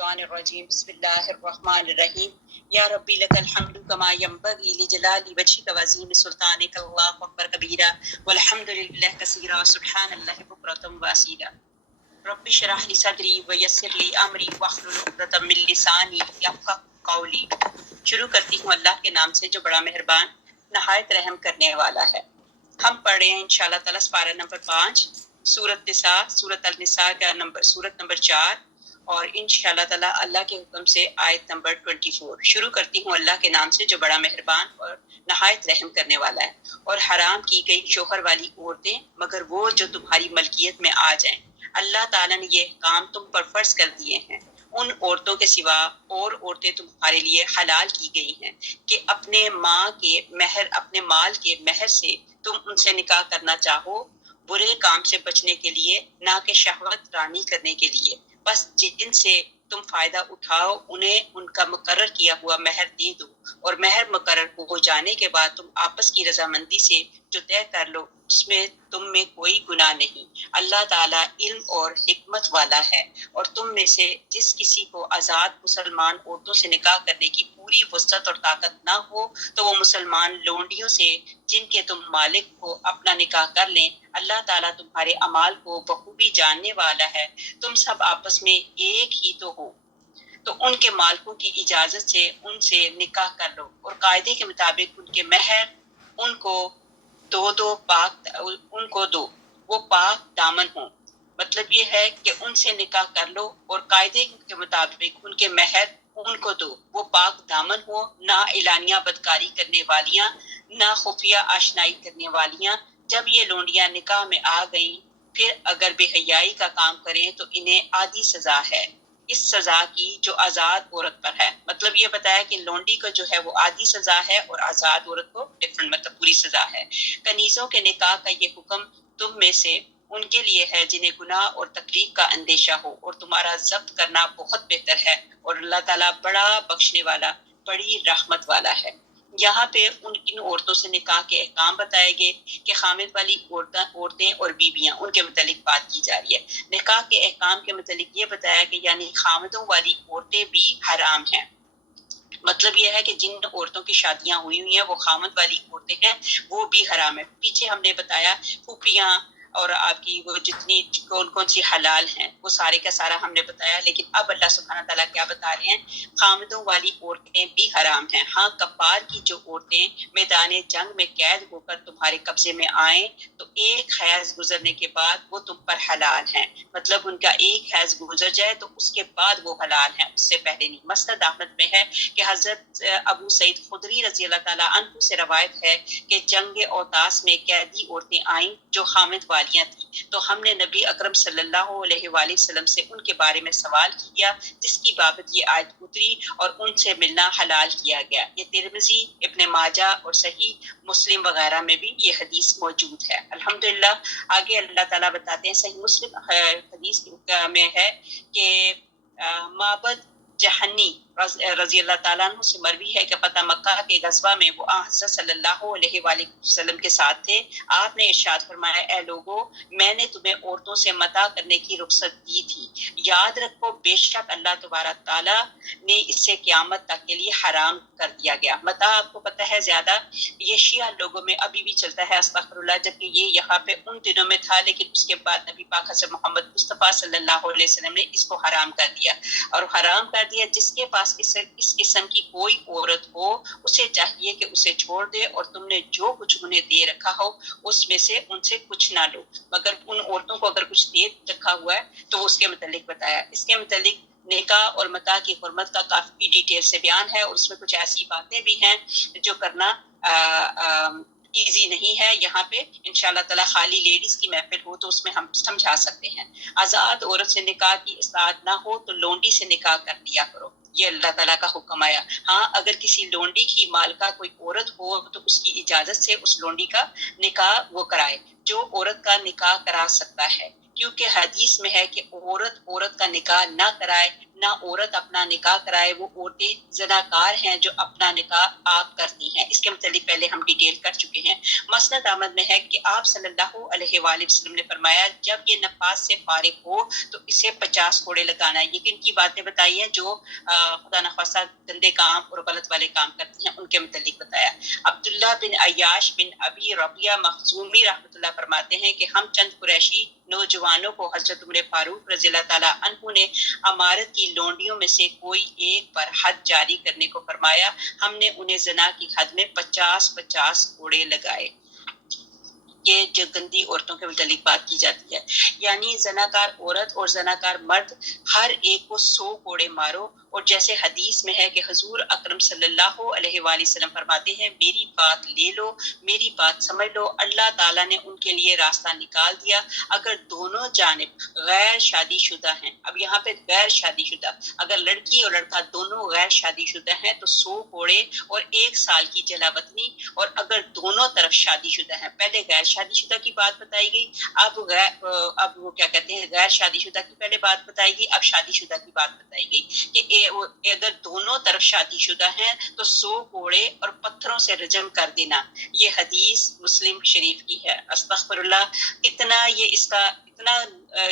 الشیطان الرجیم بسم اللہ الرحمن الرحیم یا ربی لک الحمد کما ینبغی لجلال وجهک وعظیم سلطانک اللہ اکبر کبیرا والحمد للہ کثیرا سبحان اللہ بکرۃ واصیلا رب اشرح لی صدری ویسر لی امری واحلل عقدۃ من لسانی یفقهوا قولی۔ شروع کرتی ہوں اللہ کے نام سے جو بڑا مہربان نہایت رحم کرنے والا ہے۔ ہم پڑھ رہے ہیں انشاءاللہ تعالیٰ سپارہ نمبر 5 سورت نساء، سورت النساء کا سورت نمبر 4 اور انشاءاللہ تعالیٰ اللہ کے حکم سے آیت نمبر 24۔ شروع کرتی ہوں اللہ کے نام سے جو بڑا مہربان اور نہایت رحم کرنے والا ہے۔ اور حرام کی گئی شوہر والی عورتیں مگر وہ جو تمہاری ملکیت میں آ جائیں۔ اللہ تعالیٰ نے یہ کام تم پر فرض کر دیے ہیں۔ ان عورتوں کے سوا اور عورتیں تمہارے لیے حلال کی گئی ہیں کہ اپنے مال کے مہر سے تم ان سے نکاح کرنا چاہو، برے کام سے بچنے کے لیے، نہ کہ شہوت رانی کرنے کے لیے۔ بس جن سے تم فائدہ اٹھاؤ انہیں ان کا مقرر کیا ہوا مہر دے دو، اور مہر مقرر ہو جانے کے بعد تم آپس کی رضامندی سے جو طے کر لو اس میں تم میں کوئی گناہ نہیں۔ اللہ تعالیٰ علم اور حکمت والا ہے۔ اور تم میں سے جس کسی کو آزاد مسلمان عورتوں سے نکاح کرنے کی پوری وسعت اور طاقت نہ ہو تو وہ مسلمان لونڈیوں سے جن کے تم مالک ہو اپنا نکاح کر لیں۔ اللہ تعالیٰ تمہارے اعمال کو بخوبی جاننے والا ہے۔ تم سب آپس میں ایک ہی تو ہو، تو ان کے مالکوں کی اجازت سے ان سے نکاح کر لو، اور قاعدے کے مطابق ان کے مہر ان کو دو وہ پاک دامن ہوں۔ مطلب یہ ہے کہ ان سے نکاح کر لو اور قاعدے کے مطابق ان کے مہر ان کو دو، وہ پاک دامن ہو، نہ اعلانیہ بدکاری کرنے والیاں، نہ خفیہ آشنائی کرنے والیاں۔ جب یہ لونڈیاں نکاح میں آ گئیں پھر اگر بے حیائی کا کام کریں تو انہیں آدھی سزا ہے اس سزا کی جو آزاد عورت پر ہے۔ مطلب یہ بتایا کہ لونڈی کو جو ہے وہ آدھی سزا ہے اور آزاد عورت کو ڈفرنٹ مطلب پوری سزا ہے۔ کنیزوں کے نکاح کا یہ حکم تم میں سے ان کے لیے ہے جنہیں گناہ اور تکلیف کا اندیشہ ہو، اور تمہارا ضبط کرنا بہت بہتر ہے، اور اللہ تعالیٰ بڑا بخشنے والا، بڑی رحمت والا ہے۔ یہاں پہ ان عورتوں سے نکاح کے احکام بتائے گئے کہ خامد والی عورتیں اور بیویاں، ان کے متعلق بات کی جا رہی ہے۔ نکاح کے احکام کے متعلق یہ بتایا کہ یعنی خامدوں والی عورتیں بھی حرام ہیں۔ مطلب یہ ہے کہ جن عورتوں کی شادیاں ہوئی ہیں وہ خامد والی عورتیں ہیں، وہ بھی حرام ہے۔ پیچھے ہم نے بتایا پھوپھیاں اور آپ کی وہ جتنی کون سی حلال ہیں وہ سارے کا سارا ہم نے بتایا، لیکن اب اللہ سبحانہ تعالیٰ کیا بتا رہے ہیں، خامدوں والی عورتیں بھی حرام ہیں۔ ہاں، کفار کی جو عورتیں میدان جنگ میں قید ہو کر تمہارے قبضے میں آئیں تو ایک حیض گزرنے کے بعد وہ تم پر حلال ہیں۔ مطلب ان کا ایک حیض گزر جائے تو اس کے بعد وہ حلال ہیں، اس سے پہلے نہیں۔ مسند احمد میں ہے کہ حضرت ابو سعید خدری رضی اللہ تعالیٰ عنہ سے روایت ہے کہ جنگ اوطاس میں قیدی عورتیں آئیں جو خامد والیاں تھیں، تو ہم نے نبی اکرم صلی اللہ علیہ وآلہ وسلم سے ان کے بارے میں سوال کیا، جس کی بابت یہ آیت اتری اور ان سے ملنا حلال کیا گیا۔ یہ ترمذی، ابن ماجہ اور صحیح مسلم وغیرہ میں بھی یہ حدیث موجود ہے۔ الحمدللہ۔ آگے اللہ تعالیٰ بتاتے ہیں، صحیح مسلم حدیث میں ہے کہ معبد جہنی رضی اللہ تعالیٰ عنہ سے مروی ہے کہ فتح مکہ کے غزوہ میں وہ حضرت صلی اللہ علیہ وآلہ وسلم کے ساتھ تھے۔ آپ نے ارشاد فرمایا، اے لوگو، میں نے تمہیں عورتوں سے متع کرنے کی رخصت دی تھی، یاد رکھو بے شک اللہ تبارک تعالیٰ نے اسے قیامت تک کے لیے حرام کر دیا گیا۔ متع آپ کو پتہ ہے زیادہ یہ شیعہ لوگوں میں ابھی بھی چلتا ہے، استغفر اللہ، جبکہ یہ یہاں پہ ان دنوں میں تھا، لیکن اس کے بعد نبی پاک حضرت محمد مصطفیٰ صلی اللہ علیہ وسلم نے اس کو حرام کر دیا، اور حرام کر دیا جس کے پاس اس قسم کی کوئی عورت ہو اسے چاہیے کہ اسے چھوڑ دے، اور تم نے جو کچھ انہیں دے رکھا ہو اس میں سے ان سے کچھ نہ لو، مگر ان عورتوں کو اگر کچھ دے رکھا ہوا ہے تو اس کے متعلق بتایا۔ اس کے متعلق نکاح اور متاع کی حرمت کا کافی ڈیٹیل سے بیان ہے، اور اس میں کچھ ایسی باتیں بھی ہیں جو کرنا ایزی نہیں ہے۔ یہاں پہ انشاءاللہ تعالی خالی لیڈیز کی محفل ہو تو اس میں ہم سمجھا سکتے ہیں۔ آزاد عورت سے نکاح کی استطاعت نہ ہو تو لونڈی سے نکاح کر لیا کرو، یہ اللہ تعالیٰ کا حکم آیا۔ ہاں، اگر کسی لونڈی کی مالکہ کوئی عورت ہو تو اس کی اجازت سے اس لونڈی کا نکاح وہ کرائے جو عورت کا نکاح کرا سکتا ہے، کیونکہ حدیث میں ہے کہ عورت کا نکاح نہ کرائے نہ عورت اپنا نکاح کرائے، وہ عورتیں زناکار ہیں جو اپنا نکاح آپ کرتی ہیں۔ اس کے متعلق پہلے ہم ڈیٹیل کر چکے ہیں۔ مسند احمد میں ہے کہ آپ صلی اللہ علیہ وآلہ وسلم نے فرمایا جب یہ نفاس سے فارغ ہو تو اسے 50 کوڑے لگانا ہے۔ یہ کن کی باتیں بتائی ہیں؟ جو خدا نخواستہ گندے کام اور غلط والے کام کرتی ہیں، ان کے متعلق بتایا۔ عبداللہ بن عیاش بن ابی ربیعہ مخزومی رحمۃ اللہ فرماتے ہیں کہ ہم چند قریشی نوجوانوں کو حضرت عمر فاروق رضی اللہ تعالیٰ عنہ نے امارت کی لونڈیوں میں سے کوئی ایک پر حد جاری کرنے کو فرمایا۔ ہم نے انہیں زنا کی حد میں 50 کوڑے لگائے۔ یہ جو گندی عورتوں کے متعلق بات کی جاتی ہے، یعنی زناکار عورت اور زناکار مرد ہر ایک کو 100 کوڑے مارو۔ اور جیسے حدیث میں ہے کہ حضور اکرم صلی اللہ علیہ وآلہ وسلم فرماتے ہیں میری بات لے لو، میری بات سمجھ لو، اللہ تعالیٰ نے ان کے لیے راستہ نکال دیا اگر دونوں جانب غیر شادی شدہ ہیں۔ اب یہاں پہ غیر شادی شدہ، اگر لڑکی اور لڑکا دونوں غیر شادی شدہ ہیں تو 100 کوڑے اور 1 سال کی جلا وطنی، اور اگر دونوں طرف شادی شدہ ہیں، پہلے غیر شادی شدہ کی بات بتائی گئی، اب وہ کیا کہتے ہیں غیر شادی شدہ کی پہلے بات بتائی گئی، اب شادی شدہ کی بات بتائی گئی کہ اگر دونوں طرف شادی شدہ ہیں تو 100 کوڑے اور پتھروں سے رجم کر دینا۔ یہ حدیث مسلم شریف کی ہے۔ استغفر اللہ، اتنا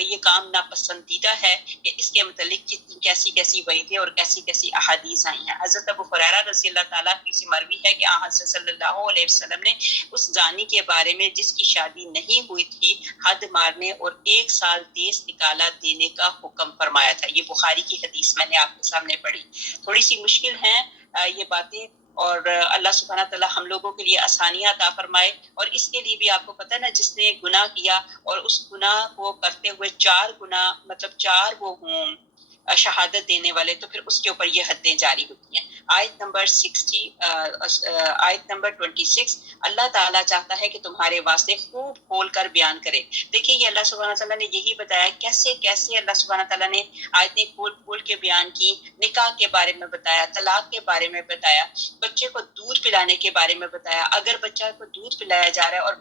یہ کام ناپسندیدہ ہے کہ اس کے متعلق کیسی کیسی وعیدیں اور کیسی کیسی احادیث آئی ہیں۔ حضرت ابو ہریرہ رضی اللہ تعالیٰ کی سے مروی ہے کہ حضرت صلی اللہ علیہ وسلم نے اس زانی کے بارے میں جس کی شادی نہیں ہوئی تھی حد مارنے اور 1 سال دیس نکالا دینے کا حکم فرمایا تھا۔ یہ بخاری کی حدیث میں نے آپ کے سامنے پڑھی۔ تھوڑی سی مشکل ہیں یہ باتیں، اور اللہ سبحانہ تعالیٰ ہم لوگوں کے لیے آسانیاں عطا فرمائے۔ اور اس کے لیے بھی آپ کو پتہ ہے نا، جس نے گناہ کیا اور اس گناہ کو کرتے ہوئے 4 گناہ مطلب 4 وہ ہوں شہادت دینے والے، تو پھر اس کے اوپر یہ حدیں جاری ہوتی ہیں۔ آیت نمبر 26 اللہ تعالیٰ چاہتا ہے کہ تمہارے واسطے خوب کھول کر بیان کرے۔ دیکھیں یہ اللہ سبحانہ تعالیٰ نے یہی بتایا کیسے کیسے اللہ سبحانہ تعالیٰ نے آیتیں کھول کھول کے بیان کی۔ نکاح کے بارے میں بتایا، طلاق کے بارے میں بتایا، بچے کو دودھ پلانے کے بارے میں بتایا۔ اگر بچہ کو دودھ پلایا جا رہا ہے اور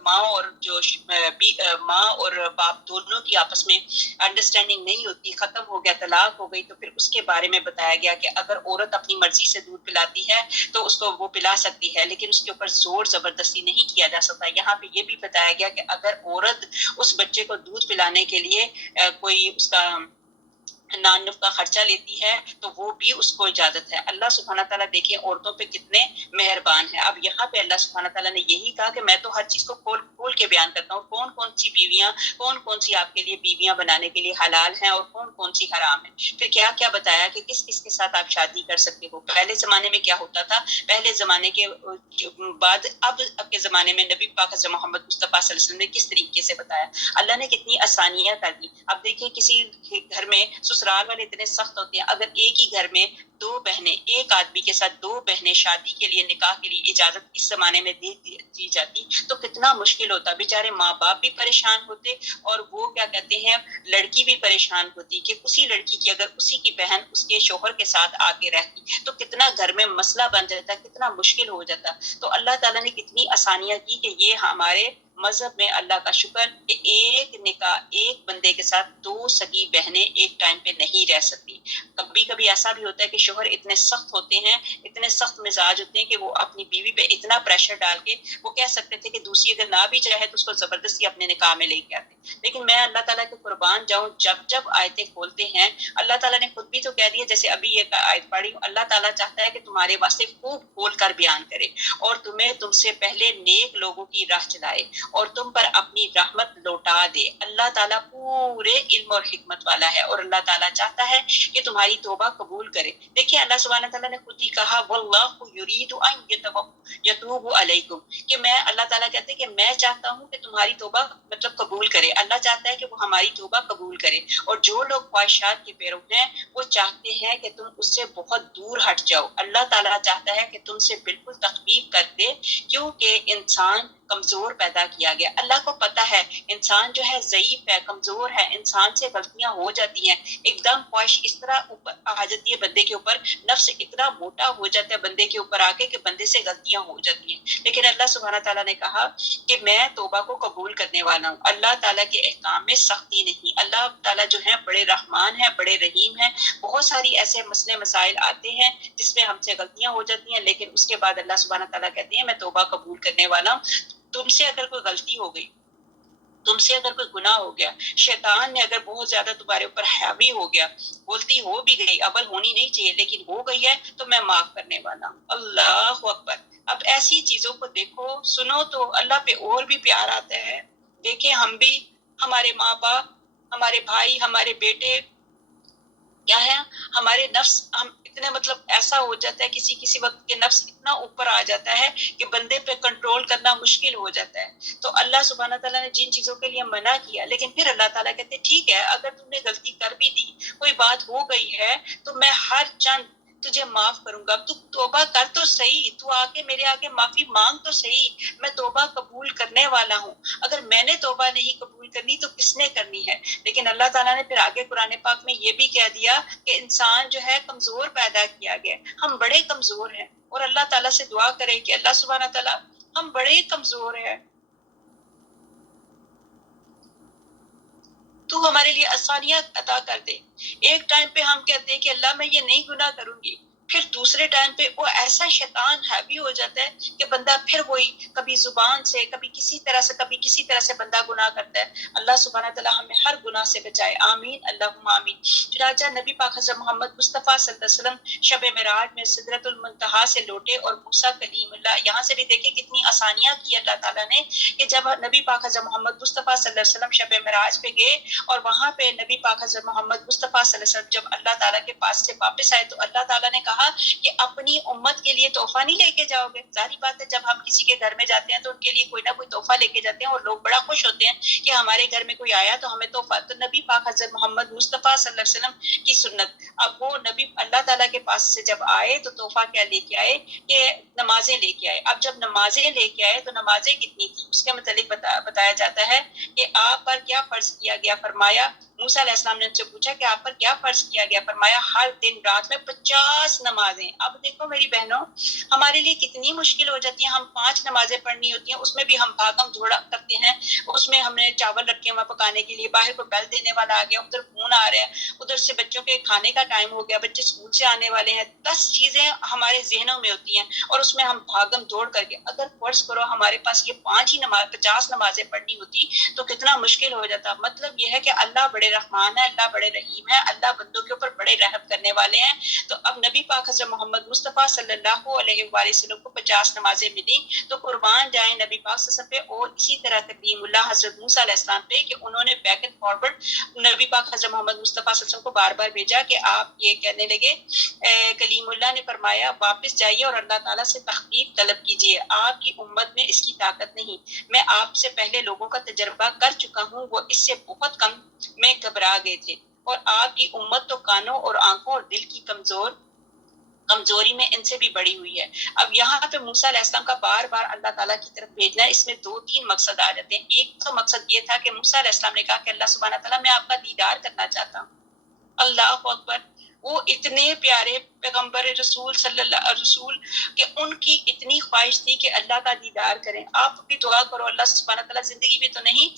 ماں اور باپ دونوں کی آپس میں انڈرسٹینڈنگ نہیں ہوتی، ختم ہو گیا، طلاق ہو گئی، تو پھر اس کے بارے میں بتایا گیا کہ اگر عورت اپنی مرضی سے دودھ پلاتی ہے تو اس کو وہ پلا سکتی ہے، لیکن اس کے اوپر زور زبردستی نہیں کیا جا سکتا۔ یہاں پہ یہ بھی بتایا گیا کہ اگر عورت اس بچے کو دودھ پلانے کے لیے کوئی اس کا نانف کا خرچہ لیتی ہے تو وہ بھی اس کو اجازت ہے۔ اللہ سبحانہ تعالیٰ دیکھیں عورتوں پہ کتنے مہربان ہیں۔ اب یہاں پہ اللہ سبحانہ تعالیٰ نے یہی کہا کہ میں تو ہر چیز کو کھول کھول کے بیان کرتا ہوں، کون کون سی بیویاں، کون کون سی آپ کے لیے بیویاں بنانے کے لیے حلال ہیں اور کون کون سی حرام ہیں۔ پھر کیا کیا بتایا کہ کس کس کے ساتھ آپ شادی کر سکتے ہو۔ پہلے زمانے میں کیا ہوتا تھا، پہلے زمانے کے بعد اب کے زمانے میں نبی پاک حضرت محمد مصطفیٰ صلی اللہ علیہ وسلم نے کس طریقے سے بتایا۔ اللہ نے کتنی آسانیاں کر دی۔ اب دیکھیں کسی گھر میں سسرال والے اتنے سخت ہوتے ہیں، اگر ایک ہی گھر میں 2 بہنیں، ایک آدمی کے ساتھ 2 بہنیں شادی کے لیے نکاح کے لیے اجازت اس زمانے میں دی جاتی تو کتنا مشکل ہوتا۔ بیچارے ماں باپ بھی پریشان ہوتے اور وہ کیا کہتے ہیں لڑکی بھی پریشان ہوتی کہ اسی لڑکی کی اگر اسی کی بہن اس کے شوہر کے ساتھ آ کے رہتی تو کتنا گھر میں مسئلہ بن جاتا، کتنا مشکل ہو جاتا۔ تو اللہ تعالیٰ نے کتنی آسانیاں کی کہ یہ ہمارے مذہب میں اللہ کا شکر کہ ایک نکاح ایک بندے کے ساتھ 2 سگی بہنیں ایک ٹائم پہ نہیں رہ سکتی۔ کبھی کبھی ایسا بھی ہوتا ہے کہ شوہر اتنے سخت ہوتے ہیں، اتنے سخت مزاج ہوتے ہیں کہ وہ اپنی بیوی پہ اتنا پریشر ڈال کے وہ کہہ سکتے تھے کہ دوسری اگر نہ بھی چاہے تو اس کو زبردستی اپنے نکاح میں لے کے آتے۔ لیکن میں اللہ تعالیٰ کے قربان جاؤں، جب آیتیں کھولتے ہیں اللہ تعالیٰ نے خود بھی تو کہہ دیا، جیسے ابھی یہ آیت پڑھی، اللہ تعالیٰ چاہتا ہے کہ تمہارے واسطے خوب کھول کر بیان کرے اور تم سے پہلے نیک لوگوں کی راہ چلائے اور تم پر اپنی رحمت لوٹا دے۔ اللہ تعالیٰ پورے علم اور حکمت والا ہے اور اللہ تعالیٰ چاہتا ہے کہ تمہاری توبہ قبول کرے۔ دیکھیں اللہ سبحانہ تعالیٰ نے خود ہی کہا واللہ یرید ان یتوب علیکم، کہ میں اللہ تعالیٰ کہتے ہیں کہ میں چاہتا ہوں کہ تمہاری توبہ مطلب قبول کرے۔ اللہ چاہتا ہے کہ وہ ہماری توبہ قبول کرے، اور جو لوگ خواہشات کے پیرو ہیں وہ چاہتے ہیں کہ تم اس سے بہت دور ہٹ جاؤ۔ اللہ تعالیٰ چاہتا ہے کہ تم سے بالکل تخفیف کر دے، کیونکہ انسان کمزور پیدا کیا گیا. اللہ کو پتہ ہے انسان جو ہے ضعیف ہے, کمزور ہے, انسان سے غلطیاں ہو جاتی ہیں, ایک دم خواہش اس طرح اوپر آ جاتی ہے بندے کے اوپر, نفس اتنا موٹا ہو جاتا ہے بندے کے اوپر آ کے کہ بندے سے غلطیاں ہو جاتی ہیں. لیکن اللہ سبحانہ تعالیٰ نے کہا کہ میں توبہ کو قبول کرنے والا ہوں. اللہ تعالیٰ کے احکام میں سختی نہیں. اللہ تعالیٰ جو ہے بڑے رحمان ہیں, بڑے رحیم ہیں. بہت ساری ایسے مسئلے مسائل آتے ہیں جس میں ہم سے غلطیاں ہو جاتی ہیں, لیکن اس کے بعد اللہ سبحانہ تعالیٰ کہتے ہیں میں توبہ قبول کرنے والا ہوں. تم سے اگر کوئی غلطی ہو گئی, تم سے اگر کوئی گناہ ہو گیا, شیطان نے اگر بہت زیادہ تمہارے اوپر حاوی ہو گیا, غلطی ہو بھی گئی, اول ہونی نہیں چاہیے لیکن ہو گئی ہے, تو میں معاف کرنے والا ہوں. اللہ اکبر. اب ایسی چیزوں کو دیکھو, سنو تو اللہ پہ اور بھی پیار آتا ہے. دیکھیں ہم بھی, ہمارے ماں باپ, ہمارے بھائی, ہمارے بیٹے کیا ہے, ہمارے نفس ہم اتنے مطلب ایسا ہو جاتا ہے, کسی وقت کے نفس اتنا اوپر آ جاتا ہے کہ بندے پہ کنٹرول کرنا مشکل ہو جاتا ہے. تو اللہ سبحانہ تعالیٰ نے جن چیزوں کے لیے منع کیا, لیکن پھر اللہ تعالیٰ کہتے ہیں ٹھیک ہے اگر تم نے غلطی کر بھی دی, کوئی بات ہو گئی ہے, تو میں ہر چند تجھے معاف کروں گا. تو توبہ کر تو صحیح, تو آ کے میرے آگے معافی مانگ تو صحیح, میں توبہ قبول کرنے والا ہوں. اگر میں نے توبہ نہیں قبول کرنی تو کس نے کرنی ہے؟ لیکن اللہ تعالیٰ نے پھر آگے قرآن پاک میں یہ بھی کہہ دیا کہ انسان جو ہے کمزور پیدا کیا گیا. ہم بڑے کمزور ہیں, اور اللہ تعالیٰ سے دعا کریں کہ اللہ سبحانہ تعالیٰ ہم بڑے کمزور ہیں, تو ہمارے لیے آسانیاں عطا کر دے. ایک ٹائم پہ ہم کہتے ہیں کہ اللہ میں یہ نہیں گناہ کروں گی, پھر دوسرے ٹائم پہ وہ ایسا شیطان حاوی ہو جاتا ہے کہ بندہ پھر وہی کبھی زبان سے, کبھی کسی طرح سے بندہ گناہ کرتا ہے. اللہ سبحانہ تعالیٰ ہمیں ہر گناہ سے بچائے, آمین اللہم آمین. چنانچہ نبی پاک حضرت محمد مصطفیٰ صلی اللہ علیہ وسلم شب معراج میں سدرۃ المنتہا سے لوٹے, اور موسیٰ کلیم اللہ, یہاں سے بھی دیکھیں کتنی آسانیاں کی اللہ تعالیٰ نے, کہ جب نبی پاک حضرت محمد مصطفیٰ صلی اللہ علیہ وسلم شب معراج پہ گئے, اور وہاں پہ نبی پاک حضرت محمد مصطفیٰ صلی اللہ علیہ وسلم جب اللہ تعالیٰ کے پاس سے واپس آئے, تو اللہ تعالیٰ نے کہا کہ اپنی امت کے لیے تحفہ نہیں لے کے جاؤ گے؟ ظاہری بات ہے, جب ہم کسی کے گھر میں جاتے ہیں تو ان کے لیے کوئی نہ کوئی تحفہ لے کے جاتے ہیں, اور لوگ بڑا خوش ہوتے ہیں کہ ہمارے گھر میں کوئی آیا تو ہمیں تحفہ. تو نبی پاک حضرت محمد مصطفیٰ صلی اللہ علیہ وسلم کی سنت, اب وہ نبی اللہ تعالیٰ کے پاس سے جب آئے تو تحفہ کیا لے کے آئے کہ نمازیں لے کے آئے. اب جب نمازیں لے کے آئے تو نمازیں کتنی تھی اس کے متعلق بتایا جاتا ہے کہ آپ پر کیا فرض کیا گیا. فرمایا, موسیٰ علیہ السلام نے ان سے پوچھا کہ آپ پر کیا فرض کیا گیا. فرمایا ہر دن رات میں 50 نمازیں. اب دیکھو میری بہنوں, ہمارے لیے کتنی مشکل ہو جاتی ہیں. ہم 5 نمازیں پڑھنی ہوتی ہیں, اس میں بھی ہم بھاگم دھوڑا کرتے ہیں, اس میں ہم نے چاول رکھے ہوئے پکانے کے لیے, باہر کو بیل دینے والا آ گیا, ادھر فون آ رہا ہے, ادھر سے بچوں کے کھانے کا ٹائم ہو گیا, بچے اسکول سے آنے والے ہیں, 10 چیزیں ہمارے ذہنوں میں ہوتی ہیں, اور اس میں ہم بھاگم دوڑ کر کے, اگر فرض کرو ہمارے پاس یہ 5 ہی نماز 50 نمازیں پڑھنی ہوتی تو کتنا مشکل ہو جاتا. مطلب یہ ہے کہ اللہ بڑے رحمان ہے, اللہ بڑے رحیم ہے, اللہ بندوں کے اوپر بڑے رحم کرنے والے ہیں. تو اب نبی پاک حضرت محمد مصطفیٰ صلی اللہ علیہ وآلہ وسلم کو 50 نمازیں ملی, تو قربان جائیں نبی پاک صلی اللہ علیہ وسلم پہ, اور اسی طرح کلیم اللہ حضرت موسیٰ علیہ السلام پہ, کہ انہوں نے بیک اینڈ فارورڈ نبی پاک حضرت محمد مصطفیٰ صلی اللہ علیہ وسلم کو بار بار بھیجا کہ آپ یہ کہنے لگے, کلیم اللہ نے فرمایا واپس جائیے اور اللہ تعالیٰ سے تخفیف طلب کیجیے, آپ کی امت میں اس کی طاقت نہیں, میں آپ سے پہلے لوگوں کا تجربہ کر چکا ہوں, وہ اس سے بہت کم میں گھبرا گئے تھے, اور آپ کی امت تو کانوں اور آنکھوں اور دل کی کمزوری میں ان سے بھی بڑی ہوئی ہے. اب یہاں پہ موسیٰ علیہ السلام کا بار بار اللہ تعالیٰ کی طرف بھیجنا, اس میں 2-3 مقصد آ جاتے ہیں. ایک تو مقصد یہ تھا کہ موسیٰ علیہ السلام نے کہا کہ اللہ سبحانہ تعالیٰ میں آپ کا دیدار کرنا چاہتا ہوں. اللہ اکبر. وہ اتنے پیارے پیغمبر رسول صلی اللہ رسول کہ ان کی اتنی خواہش تھی کہ اللہ کا دیدار کریں. آپ بھی دعا کرو, اللہ سبحانہ تعالیٰ زندگی میں تو نہیں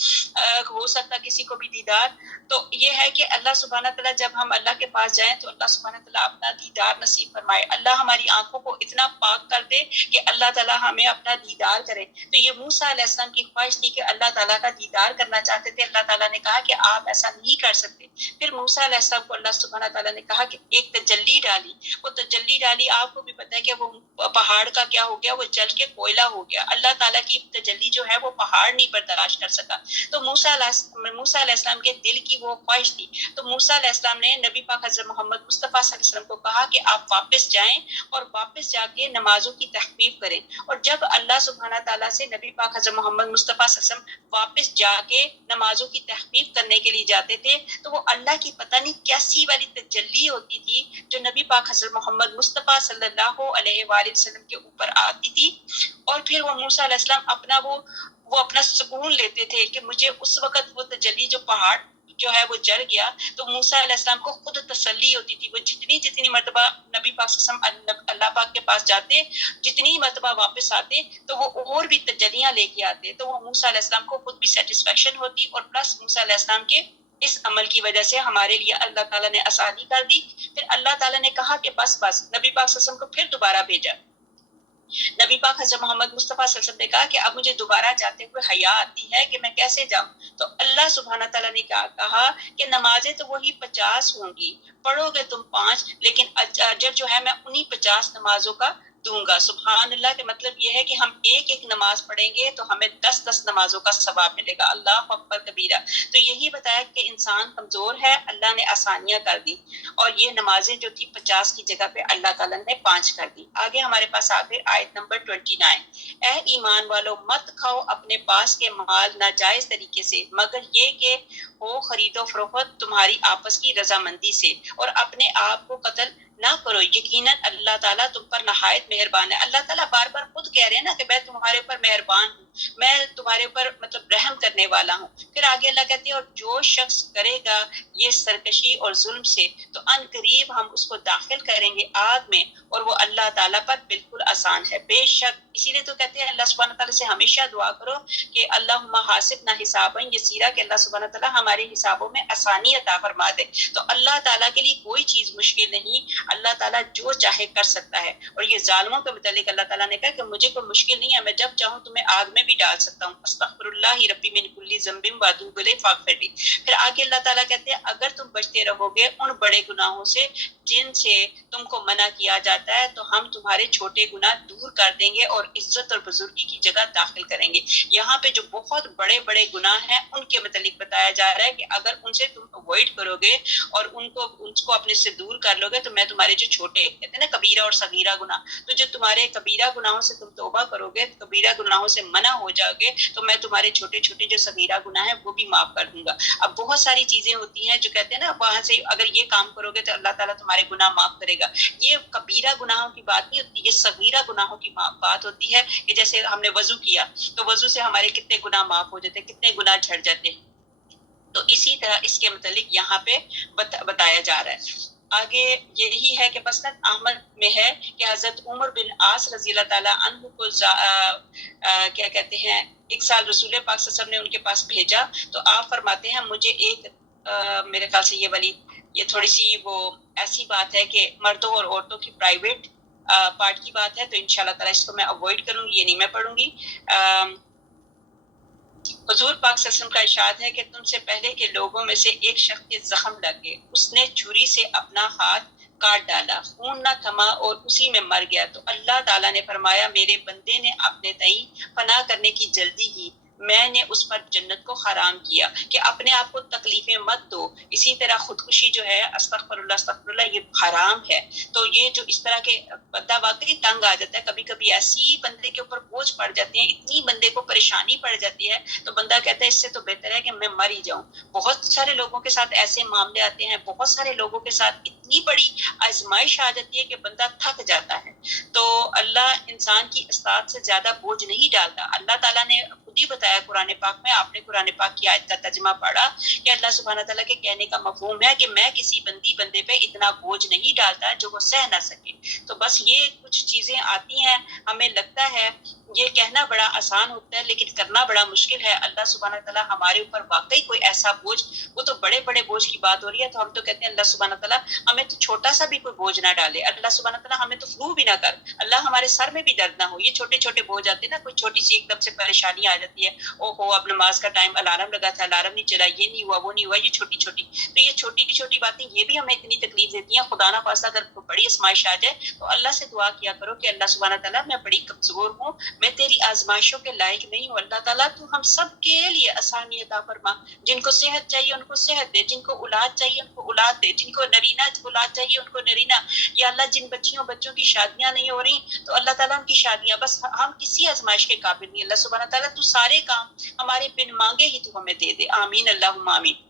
ہو سکتا کسی کو بھی دیدار, تو یہ ہے کہ اللہ سبحانہ تعالیٰ جب ہم اللہ کے پاس جائیں تو اللہ سبحانہ تعالیٰ اپنا دیدار نصیب فرمائے. اللہ ہماری آنکھوں کو اتنا پاک کر دے کہ اللہ تعالیٰ ہمیں اپنا دیدار کرے. تو یہ موسیٰ علیہ السلام کی خواہش تھی کہ اللہ تعالیٰ کا دیدار کرنا چاہتے تھے. اللہ تعالیٰ نے کہا کہ آپ ایسا نہیں کر سکتے. پھر موسیٰ علیہ السلام کو اللہ سبحانہ تعالیٰ نے کہا کہ ایک تجلی ڈالی, وہ تجلی ڈالی, آپ کو بھی پتہ ہے کہ وہ پہاڑ کا کیا ہو گیا, وہ جل کے کوئلہ ہو گیا. اللہ تعالیٰ کی تجلی جو ہے وہ پہاڑ نہیں برداشت کر سکا. تو موسیٰ علیہ السلام کے دل کی وہ خواہش تھی, تو موسیٰ علیہ السلام نے نبی پاک حضرت محمد مصطفیٰ صلی اللہ علیہ وسلم کو کہا کہ آپ واپس جائیں اور واپس جا کے نمازوں کی تخفیف کریں. اور جب اللہ سبحانہ تعالیٰ سے نبی پاک حضرت محمد مصطفیٰ صلی اللہ علیہ وسلم واپس جا کے نمازوں کی تخفیف کرنے کے لیے جاتے تھے, تو وہ اللہ کی پتہ نہیں کیسی والی تجلی ہوتی تھی جو نبی پاک حضرت حضرت محمد مصطفیٰ صلی اللہ علیہ وآلہ وسلم کے اوپر آتی تھی، اور پھر وہ موسیٰ علیہ السلام اپنا سکون لیتے تھے کہ مجھے اس وقت وہ تجلی جو پہاڑ جو ہے وہ جل گیا، تو موسیٰ علیہ السلام کو خود تسلی ہوتی تھی. وہ جتنی مرتبہ نبی پاک صلی اللہ علیہ وسلم اللہ پاک کے پاس جاتے، جتنی مرتبہ واپس آتے تو وہ اور بھی تجلیاں لے کے آتے، تو وہ موسیٰ علیہ السلام کو خود بھی سیٹسفیکشن ہوتی، اور پلس موسیٰ علیہ السلام کے اس عمل کی وجہ سے ہمارے لیے اللہ تعالیٰ نے آسانی کر دی. پھر اللہ تعالیٰ نے کہا کہ بس نبی پاک صلی اللہ علیہ وسلم کو پھر دوبارہ بھیجا. نبی پاک حضرت محمد مصطفیٰ صلی اللہ علیہ وسلم نے کہا کہ اب مجھے دوبارہ جاتے ہوئے حیا آتی ہے کہ میں کیسے جاؤں. تو اللہ سبحانہ تعالیٰ نے کہا کہ نمازیں تو وہی 50 ہوں گی، پڑھو گے تم 5، لیکن اجر جو ہے میں انہی 50 نمازوں کا دوں گا. سبحان اللہ. کے مطلب یہ ہے کہ ہم ایک نماز پڑھیں گے تو ہمیں 10 نمازوں کا ثواب ملے گا. اللہ اکبر کبیرہ. تو یہی بتایا کہ انسان کمزور ہے، اللہ نے آسانیاں کر دی، اور یہ نمازیں جو تھی 50 کی جگہ پہ اللہ تعالیٰ نے 5 کر دی. آگے ہمارے پاس آگے آیت نمبر 29. اے ایمان والو، مت کھاؤ اپنے پاس کے مال ناجائز طریقے سے، مگر یہ کہ ہو خرید و فروخت تمہاری آپس کی رضامندی سے، اور اپنے آپ کو قتل نہ کرو، یقیناً اللہ تعالیٰ تم پر نہایت مہربان ہے. اللہ تعالیٰ بار بار خود کہہ رہے ہیں نا کہ میں تمہارے اوپر مہربان ہوں، میں تمہارے اوپر مطلب رحم کرنے والا ہوں. پھر آگے اللہ کہتے ہیں اور جو شخص کرے گا یہ سرکشی اور ظلم سے تو ان قریب ہم اس کو داخل کریں گے آگ میں، اور وہ اللہ تعالیٰ پر بالکل آسان ہے. بے شک اسی لیے تو کہتے ہیں اللہ سبحانہ تعالیٰ سے ہمیشہ دعا کرو کہ اللہم حاسبنا حسابا یسیرا، کہ اللہ سبحانہ تعالیٰ ہمارے حسابوں میں آسانی عطا فرما دے. تو اللہ تعالیٰ کے لیے کوئی چیز مشکل نہیں، اللہ تعالیٰ جو چاہے کر سکتا ہے. اور یہ ظالموں کے متعلق اللہ تعالیٰ نے کہا کہ مجھے کوئی مشکل نہیں ہے، میں جب چاہوں تمہیں آگ میں بھی ڈال سکتا ہوں. استغفر اللہ ربی من کل ذنب واتوب الیہ فاغفر لی. پھر آگے اللہ تعالیٰ کہتے ہیں اگر تم بچتے رہو گے ان بڑے گناہوں سے جن سے تم کو منع کیا جاتا ہے، تو ہم تمہارے چھوٹے گناہ دور کر دیں گے اور عزت اور بزرگی کی جگہ داخل کریں گے. یہاں پہ جو بہت بڑے بڑے گناہ ہیں ان کے متعلق بتایا جا رہا ہے کہ اگر ان سے تم اوائڈ کرو گے اور ان کو اپنے سے دور کر لو گے، تو میں تمہارے جو چھوٹے کہتے ہیں نا کبیرہ اور صغیرہ گناہ، تو جو تمہارے کبیرہ گناہوں سے تم توبہ کرو گے، کبیرہ گناہوں سے منع ہو جاؤ گے، تو میں تمہارے چھوٹے چھوٹے جو صغیرہ گناہ ہیں وہ بھی معاف کر دوں گا. اب بہت ساری چیزیں ہوتی ہیں جو کہتے ہیں نا وہاں سے اگر یہ کام کرو گے تو اللہ تعالیٰ تمہارے گناہ معاف کرے گا. یہ کبیرہ گناہوں کی بات نہیں ہوتی، یہ صغیرہ گناہوں کی بات ہوتی ہے کہ جیسے ہم نے وضو کیا تو وضو سے ہمارے کتنے گناہ معاف ہو جاتے ہیں، کتنے گناہ جھڑ جاتے ہیں. تو اسی طرح اس کے متعلق یہاں پہ بتایا جا رہا ہے. آگے یہی ہے کہ مسند احمد میں ہے کہ حضرت عمر بن عاص رضی اللہ تعالیٰ عنہ کو کیا کہتے ہیں ایک سال رسول پاک صلی اللہ علیہ وسلم نے ان کے پاس بھیجا، تو آپ فرماتے ہیں مجھے ایک میرے خیال سے یہ تھوڑی سی وہ ایسی بات ہے کہ مردوں اور عورتوں کی پرائیویٹ پارٹ کی بات ہے، تو انشاءاللہ تعالیٰ اس کو میں اوائڈ کروں گی، یہ نہیں میں پڑھوں گی. حضور پاک صلی اللہ علیہ وسلم کا ارشاد ہے کہ تم سے پہلے کے لوگوں میں سے ایک شخص کے زخم لگ گئے، اس نے چھری سے اپنا ہاتھ کاٹ ڈالا، خون نہ تھما اور اسی میں مر گیا. تو اللہ تعالیٰ نے فرمایا میرے بندے نے اپنے تئیں فنا کرنے کی جلدی کی، میں نے اس پر جنت کو حرام کیا کہ اپنے آپ کو تکلیفیں مت دو. اسی طرح خودکشی جو ہے استغفر اللہ یہ حرام ہے. تو یہ جو اس طرح کے بندہ واقعی تنگ آ جاتا ہے، کبھی کبھی ایسی بندے کے اوپر بوجھ پڑ جاتے ہیں، اتنی بندے کو پریشانی پڑ جاتی ہے تو بندہ کہتا ہے اس سے تو بہتر ہے کہ میں مر ہی جاؤں. بہت سارے لوگوں کے ساتھ ایسے معاملے آتے ہیں، بہت سارے لوگوں کے ساتھ اتنی بڑی آزمائش آ جاتی ہے کہ بندہ تھک جاتا ہے. تو اللہ انسان کی استطاعت سے زیادہ بوجھ نہیں ڈالتا. اللہ تعالیٰ نے خود ہی بتایا قرآن پاک میں، آپ نے قرآن پاک کی آیت کا ترجمہ پڑھا کہ اللہ سبحانہ تعالیٰ کے کہنے کا مفہوم ہے کہ میں کسی بندے پہ اتنا بوجھ نہیں ڈالتا جو وہ سہ نہ سکے. تو بس یہ کچھ چیزیں آتی ہیں، ہمیں لگتا ہے یہ کہنا بڑا آسان ہوتا ہے لیکن کرنا بڑا مشکل ہے. اللہ سبحانہ تعالیٰ ہمارے اوپر واقعی کوئی ایسا بوجھ، وہ تو بڑے بڑے بوجھ کی بات ہو رہی ہے، تو ہم تو کہتے ہیں اللہ سبحانہ تعالیٰ ہمیں تو چھوٹا سا بھی کوئی بوجھ نہ ڈالے، اللہ سبحانہ تعالیٰ ہمیں تو فلو بھی نہ کر، اللہ ہمارے سر میں بھی درد نہ ہو. یہ چھوٹے چھوٹے بوجھ آتے ہیں نا، کوئی چھوٹی سی ایک دم سے پریشانی آ جاتی ہے، او ہو اب نماز کا ٹائم، الارم لگا تھا الارم نہیں چلا، یہ نہیں ہوا وہ نہیں ہوا، یہ چھوٹی چھوٹی. تو یہ چھوٹی کی چھوٹی باتیں یہ بھی ہمیں اتنی تکلیف دیتی ہیں. خدا نہ خواستہ اگر کوئی بڑی آزمائش آ جائے تو اللہ سے دعا کیا کرو کہ اللہ سبحانہ تعالیٰ میں بڑی کمزور ہوں، میں تیری آزمائشوں کے لائق نہیں ہوں، اللہ تعالیٰ تو ہم سب کے لیے آسانی عطا فرما. جن کو صحت چاہیے ان کو صحت دے، جن کو اولاد چاہیے ان کو اولاد دے، جن کو نرینہ اولاد چاہیے ان کو نرینہ. یا اللہ جن بچوں کی شادیاں نہیں ہو رہی تو اللہ تعالیٰ ان کی شادیاں، بس ہم کسی آزمائش کے قابل نہیں. اللہ سبحانہ تعالیٰ تو سارے کام ہمارے بن مانگے ہی تو ہمیں دے دے. آمین اللہم آمین.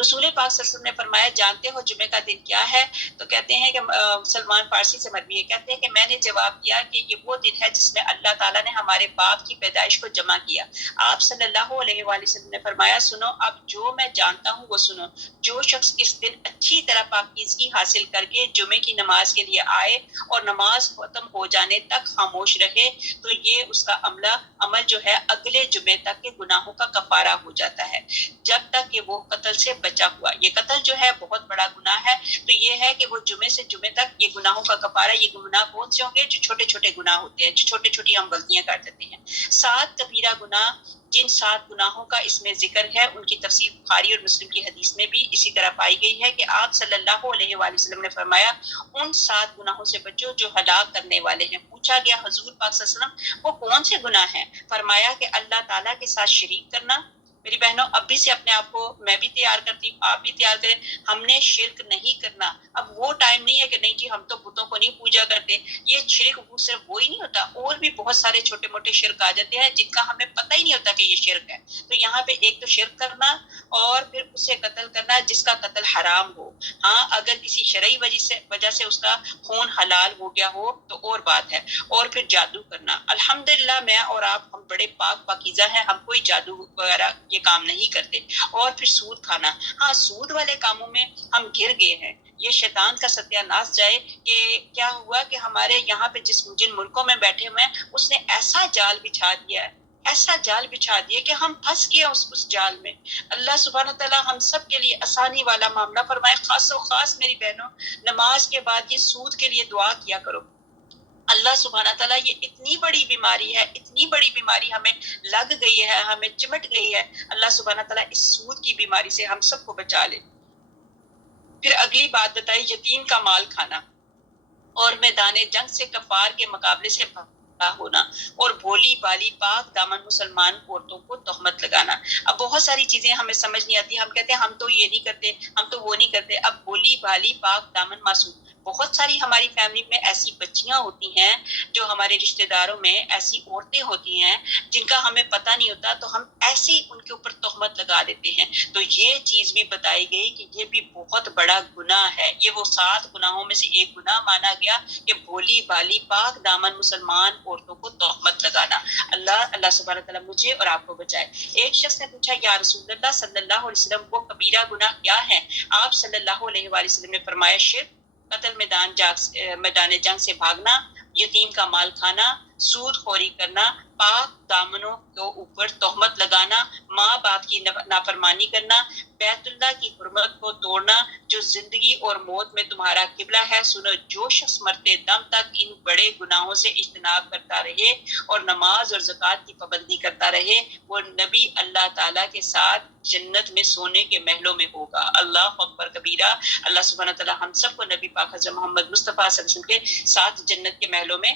رسول پاک صلی اللہ علیہ وسلم نے فرمایا جانتے ہو جمعے کا دن کیا ہے؟ تو کہتے ہیں کہ سلمان فارسی سے مروی ہے، کہتے ہیں کہ میں نے جواب دیا کہ یہ وہ دن ہے جس میں اللہ تعالیٰ نے ہمارے باپ کی پیدائش کو جمع کیا۔ آپ صلی اللہ علیہ وآلہ وسلم نے فرمایا سنو اب جو میں جانتا ہوں وہ سنو، جو شخص اس دن اچھی طرح پاکیزگی حاصل کر کے جمعے کی نماز کے لیے آئے اور نماز ختم ہو جانے تک خاموش رہے تو یہ اس کا عمل جو ہے اگلے جمعے تک کے گناہوں کا کفارہ ہو جاتا ہے، جب تک کہ وہ قتل سے بچا ہوا۔ یہ قتل جو ہے بہت بڑا گناہ ہے، تو یہ ہے کہ وہ جمعے سے جمعے تک یہ گناہوں کا کفارہ۔ یہ گناہ کون سے ہوں گے؟ جو چھوٹے چھوٹے گناہ ہوتے ہیں، جو چھوٹی چھوٹی ہم غلطیاں کر دیتے ہیں۔ 7 کبیرہ گناہ، جن 7 گناہوں کا اس میں ذکر ہے ان کی تفسیر بخاری اور مسلم کی حدیث میں بھی اسی طرح پائی گئی ہے کہ آپ صلی اللہ علیہ وآلہ وسلم نے فرمایا ان 7 گناہوں سے بچو جو ہلاک کرنے والے ہیں۔ پوچھا گیا حضور پاک صلی اللہ علیہ وسلم وہ کون سے گناہ ہیں؟ فرمایا کہ اللہ تعالیٰ کے ساتھ شریک کرنا۔ میری بہنوں اب بھی سے اپنے آپ کو میں بھی تیار کرتی ہوں، آپ بھی تیار کریں، ہم نے شرک نہیں کرنا۔ اب وہ ٹائم نہیں ہے کہ نہیں جی ہم تو بتوں کو نہیں پوجا کرتے، یہ شرک وہ صرف وہی نہیں ہوتا، اور بھی بہت سارے چھوٹے موٹے شرک آ جاتے ہیں جن کا ہمیں پتہ ہی نہیں ہوتا کہ یہ شرک ہے۔ تو یہاں پہ ایک تو شرک کرنا اور پھر اسے قتل کرنا جس کا قتل حرام ہو، ہاں اگر کسی شرعی وجہ سے اس کا خون حلال ہو گیا ہو تو اور بات ہے، اور پھر جادو کرنا۔ الحمدللہ میں اور آپ ہم بڑے پاک پاکیزہ ہیں، ہم کوئی جادو وغیرہ یہ کام نہیں کرتے۔ اور پھر سود کھانا، ہاں سود والے کاموں میں ہم گر گئے ہیں، یہ شیطان کا ستیہ ناش جائے کہ کیا ہوا کہ ہمارے یہاں پہ جن ملکوں میں بیٹھے ہوئے ہیں اس نے ایسا جال بچھا دیا ہے، ایسا جال بچھا دیا کہ ہم پھنس گئے اس جال میں۔ اللہ سبحانہ تعالیٰ ہم سب کے لیے آسانی والا معاملہ فرمائے۔ خاص و خاص میری بہنوں نماز کے بعد یہ سود کے لیے دعا کیا کرو۔ اللہ سبحانہ تعالیٰ یہ اتنی بڑی بیماری ہے، اتنی بڑی بیماری ہمیں لگ گئی ہے، ہمیں چمٹ گئی ہے، اللہ سبحانہ تعالیٰ اس سود کی بیماری سے ہم سب کو بچا لے۔ پھر اگلی بات بتائی یتیم کا مال کھانا اور میدان جنگ سے کفار کے مقابلے سے بھاگا ہونا اور بھولی بالی پاک دامن مسلمان عورتوں کو تہمت لگانا۔ اب بہت ساری چیزیں ہمیں سمجھ نہیں آتی، ہم کہتے ہیں ہم تو یہ نہیں کرتے، ہم تو وہ نہیں کرتے۔ اب بھولی بالی پاک دامن معصوم، بہت ساری ہماری فیملی میں ایسی بچیاں ہوتی ہیں جو ہمارے رشتہ داروں میں ایسی عورتیں ہوتی ہیں جن کا ہمیں پتہ نہیں ہوتا، تو ہم ایسے ہی ان کے اوپر تہمت لگا دیتے ہیں۔ تو یہ چیز بھی بتائی گئی کہ یہ بھی بہت بڑا گناہ ہے، یہ وہ 7 گناہوں میں سے ایک گناہ مانا گیا کہ بھولی بالی پاک دامن مسلمان عورتوں کو تہمت لگانا۔ اللہ سبحانہ تعالیٰ مجھے اور آپ کو بچائے۔ ایک شخص نے پوچھا یا رسول اللہ صلی اللہ علیہ وسلم وہ کبیرہ گناہ کیا ہے؟ آپ صلی اللہ علیہ وآلہ وسلم نے فرمایا شرک، قتل میدان جنگ سے بھاگنا، یتیم کا مال کھانا، سود خوری کرنا، پاک دامنوں کو اوپر تہمت لگانا، ماں باپ کی نافرمانی کرنا، بیت اللہ کی حرمت کو توڑنا، جو زندگی اور موت میں تمہارا قبلہ ہے۔ سنو جو شخص مرتے دم تک ان بڑے گناہوں سے اجتناب کرتا رہے اور نماز اور زکوٰۃ کی پابندی کرتا رہے وہ نبی اللہ تعالیٰ کے ساتھ جنت میں سونے کے محلوں میں ہوگا۔ اللہ اکبر کبیرہ۔ اللہ سبحانہ تعالیٰ ہم سب کو نبی پاک حضرت محمد مصطفیٰ صلی اللہ علیہ وسلم کے ساتھ جنت کے محلوں میں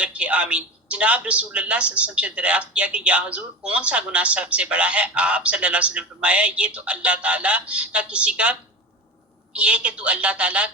رکھے، آمین۔ جناب رسول اللہ صلی اللہ علیہ وسلم سے دریافت کیا کہ یا حضور کون سا گناہ سب سے بڑا ہے؟ آپ صلی اللہ علیہ وسلم نے فرمایا یہ تو اللہ تعالیٰ کا کسی کا یہ کہ تو اللہ تعالیٰ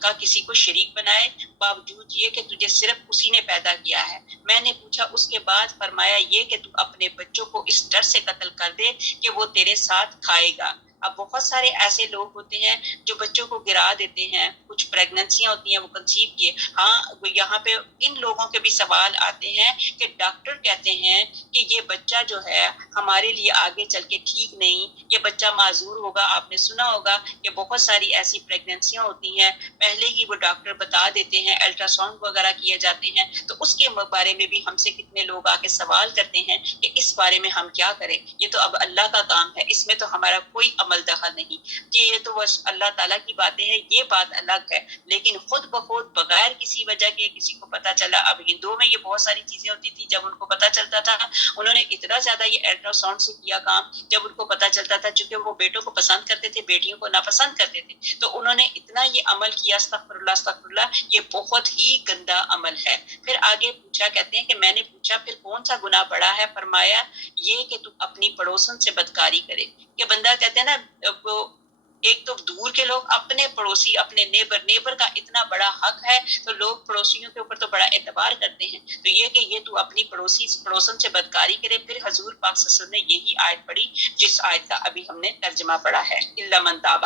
کا کسی کو شریک بنائے باوجود یہ کہ تجھے صرف اسی نے پیدا کیا ہے۔ میں نے پوچھا اس کے بعد؟ فرمایا یہ کہ تو اپنے بچوں کو اس ڈر سے قتل کر دے کہ وہ تیرے ساتھ کھائے گا۔ اب بہت سارے ایسے لوگ ہوتے ہیں جو بچوں کو گرا دیتے ہیں، کچھ پریگننسیاں ہوتی ہیں وہ کنسیو کیے، ہاں یہاں پہ ان لوگوں کے بھی سوال آتے ہیں کہ ڈاکٹر کہتے ہیں کہ یہ بچہ جو ہے ہمارے لیے آگے چل کے ٹھیک نہیں، یہ بچہ معذور ہوگا۔ آپ نے سنا ہوگا کہ بہت ساری ایسی پریگننسیاں ہوتی ہیں پہلے ہی وہ ڈاکٹر بتا دیتے ہیں، الٹرا ساؤنڈ وغیرہ کیے جاتے ہیں، تو اس کے بارے میں بھی ہم سے کتنے لوگ آ کے سوال کرتے ہیں کہ اس بارے میں ہم کیا کریں، یہ تو اب اللہ کا کام ہے، اس میں تو ہمارا کوئی عمل دخل نہیں کہ یہ تو بس اللہ تعالیٰ کی باتیں ہیں، یہ بات الگ ہے۔ لیکن خود بخود بغیر کسی وجہ کے کسی کو پتہ چلا، اب ہندوؤں میں یہ بہت ساری چیزیں ہوتی تھی، جب ان کو پتہ چلتا تھا انہوں نے اتنا زیادہ یہ الٹرا ساؤنڈ سے کیا کام، جب ان کو پتہ چلتا تھا چونکہ وہ بیٹوں کو پسند کرتے تھے بیٹیوں کو ناپسند کرتے تھے، تو انہوں نے اتنا یہ عمل کیا، استغفر اللہ استغفر اللہ، یہ بہت ہی گندا عمل ہے۔ پھر آگے پوچھا، کہتے ہیں کہ میں نے پوچھا پھر کون سا گناہ بڑا ہے؟ فرمایا یہ کہ تو اپنی پڑوسن سے بدکاری کرے۔ کہ بندہ کہتے ہیں نا وہ ایک تو دور کے لوگ، اپنے پڑوسی، اپنے نیبر کا اتنا بڑا حق ہے تو لوگ پڑوسیوں کے اوپر تو بڑا اعتبار کرتے ہیں. تو یہ کہ یہ تو اپنی پڑوسن سے بدکاری کرے. پھر حضور پاک صلی اللہ علیہ وسلم نے یہی آیت پڑھی جس آیت کا ابھی ہم نے ترجمہ پڑھا ہے، الا من تاب.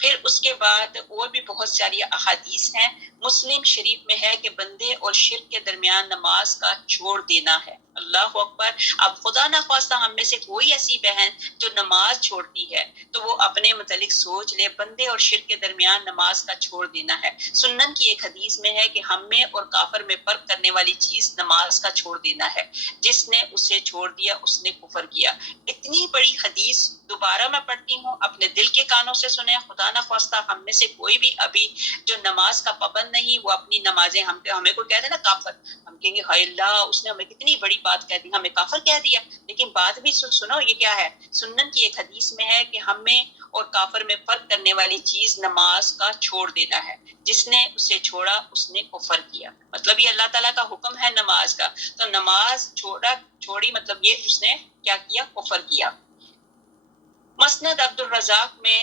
پھر اس کے بعد اور بھی بہت ساری احادیث ہیں. مسلم شریف میں ہے کہ بندے اور شرک کے درمیان نماز کا چھوڑ دینا ہے. اللہ اکبر. اب خدا نہ خواستہ ہم میں سے کوئی ایسی بہن جو نماز چھوڑتی ہے تو وہ اپنے متعلق سوچ لے، بندے اور شرک کے درمیان نماز کا چھوڑ دینا ہے. سنن کی ایک حدیث میں ہے کہ ہم میں اور کافر میں فرق کرنے والی چیز نماز کا چھوڑ دینا ہے. جس نے اسے چھوڑ دیا اس نے کفر کیا. اتنی بڑی حدیث دوبارہ میں پڑھتی ہوں، اپنے دل کے کانوں سے سنیں. خدا نہ خواستہ ہم میں سے کوئی بھی ابھی جو نماز کا پابند نہیں، وہ اپنی نمازیں ہمیں کوئی کہہ دے نا کافر، ہم کہیں گے ہائے اللہ اس نے ہمیں کتنی بڑی بات کہہ دی، ہمیں کافر کہہ دیا. لیکن بات بھی سنو یہ کیا ہے. سنن کی ایک حدیث میں ہے کہ ہم میں اور کافر میں فرق کرنے والی چیز نماز کا چھوڑ دینا ہے. جس نے اسے چھوڑا اس نے کفر کیا. مطلب یہ اللہ تعالیٰ کا حکم ہے نماز کا، تو نماز چھوڑی مطلب یہ اس نے کیا کیا، کفر کیا. مسند عبد الرزاق میں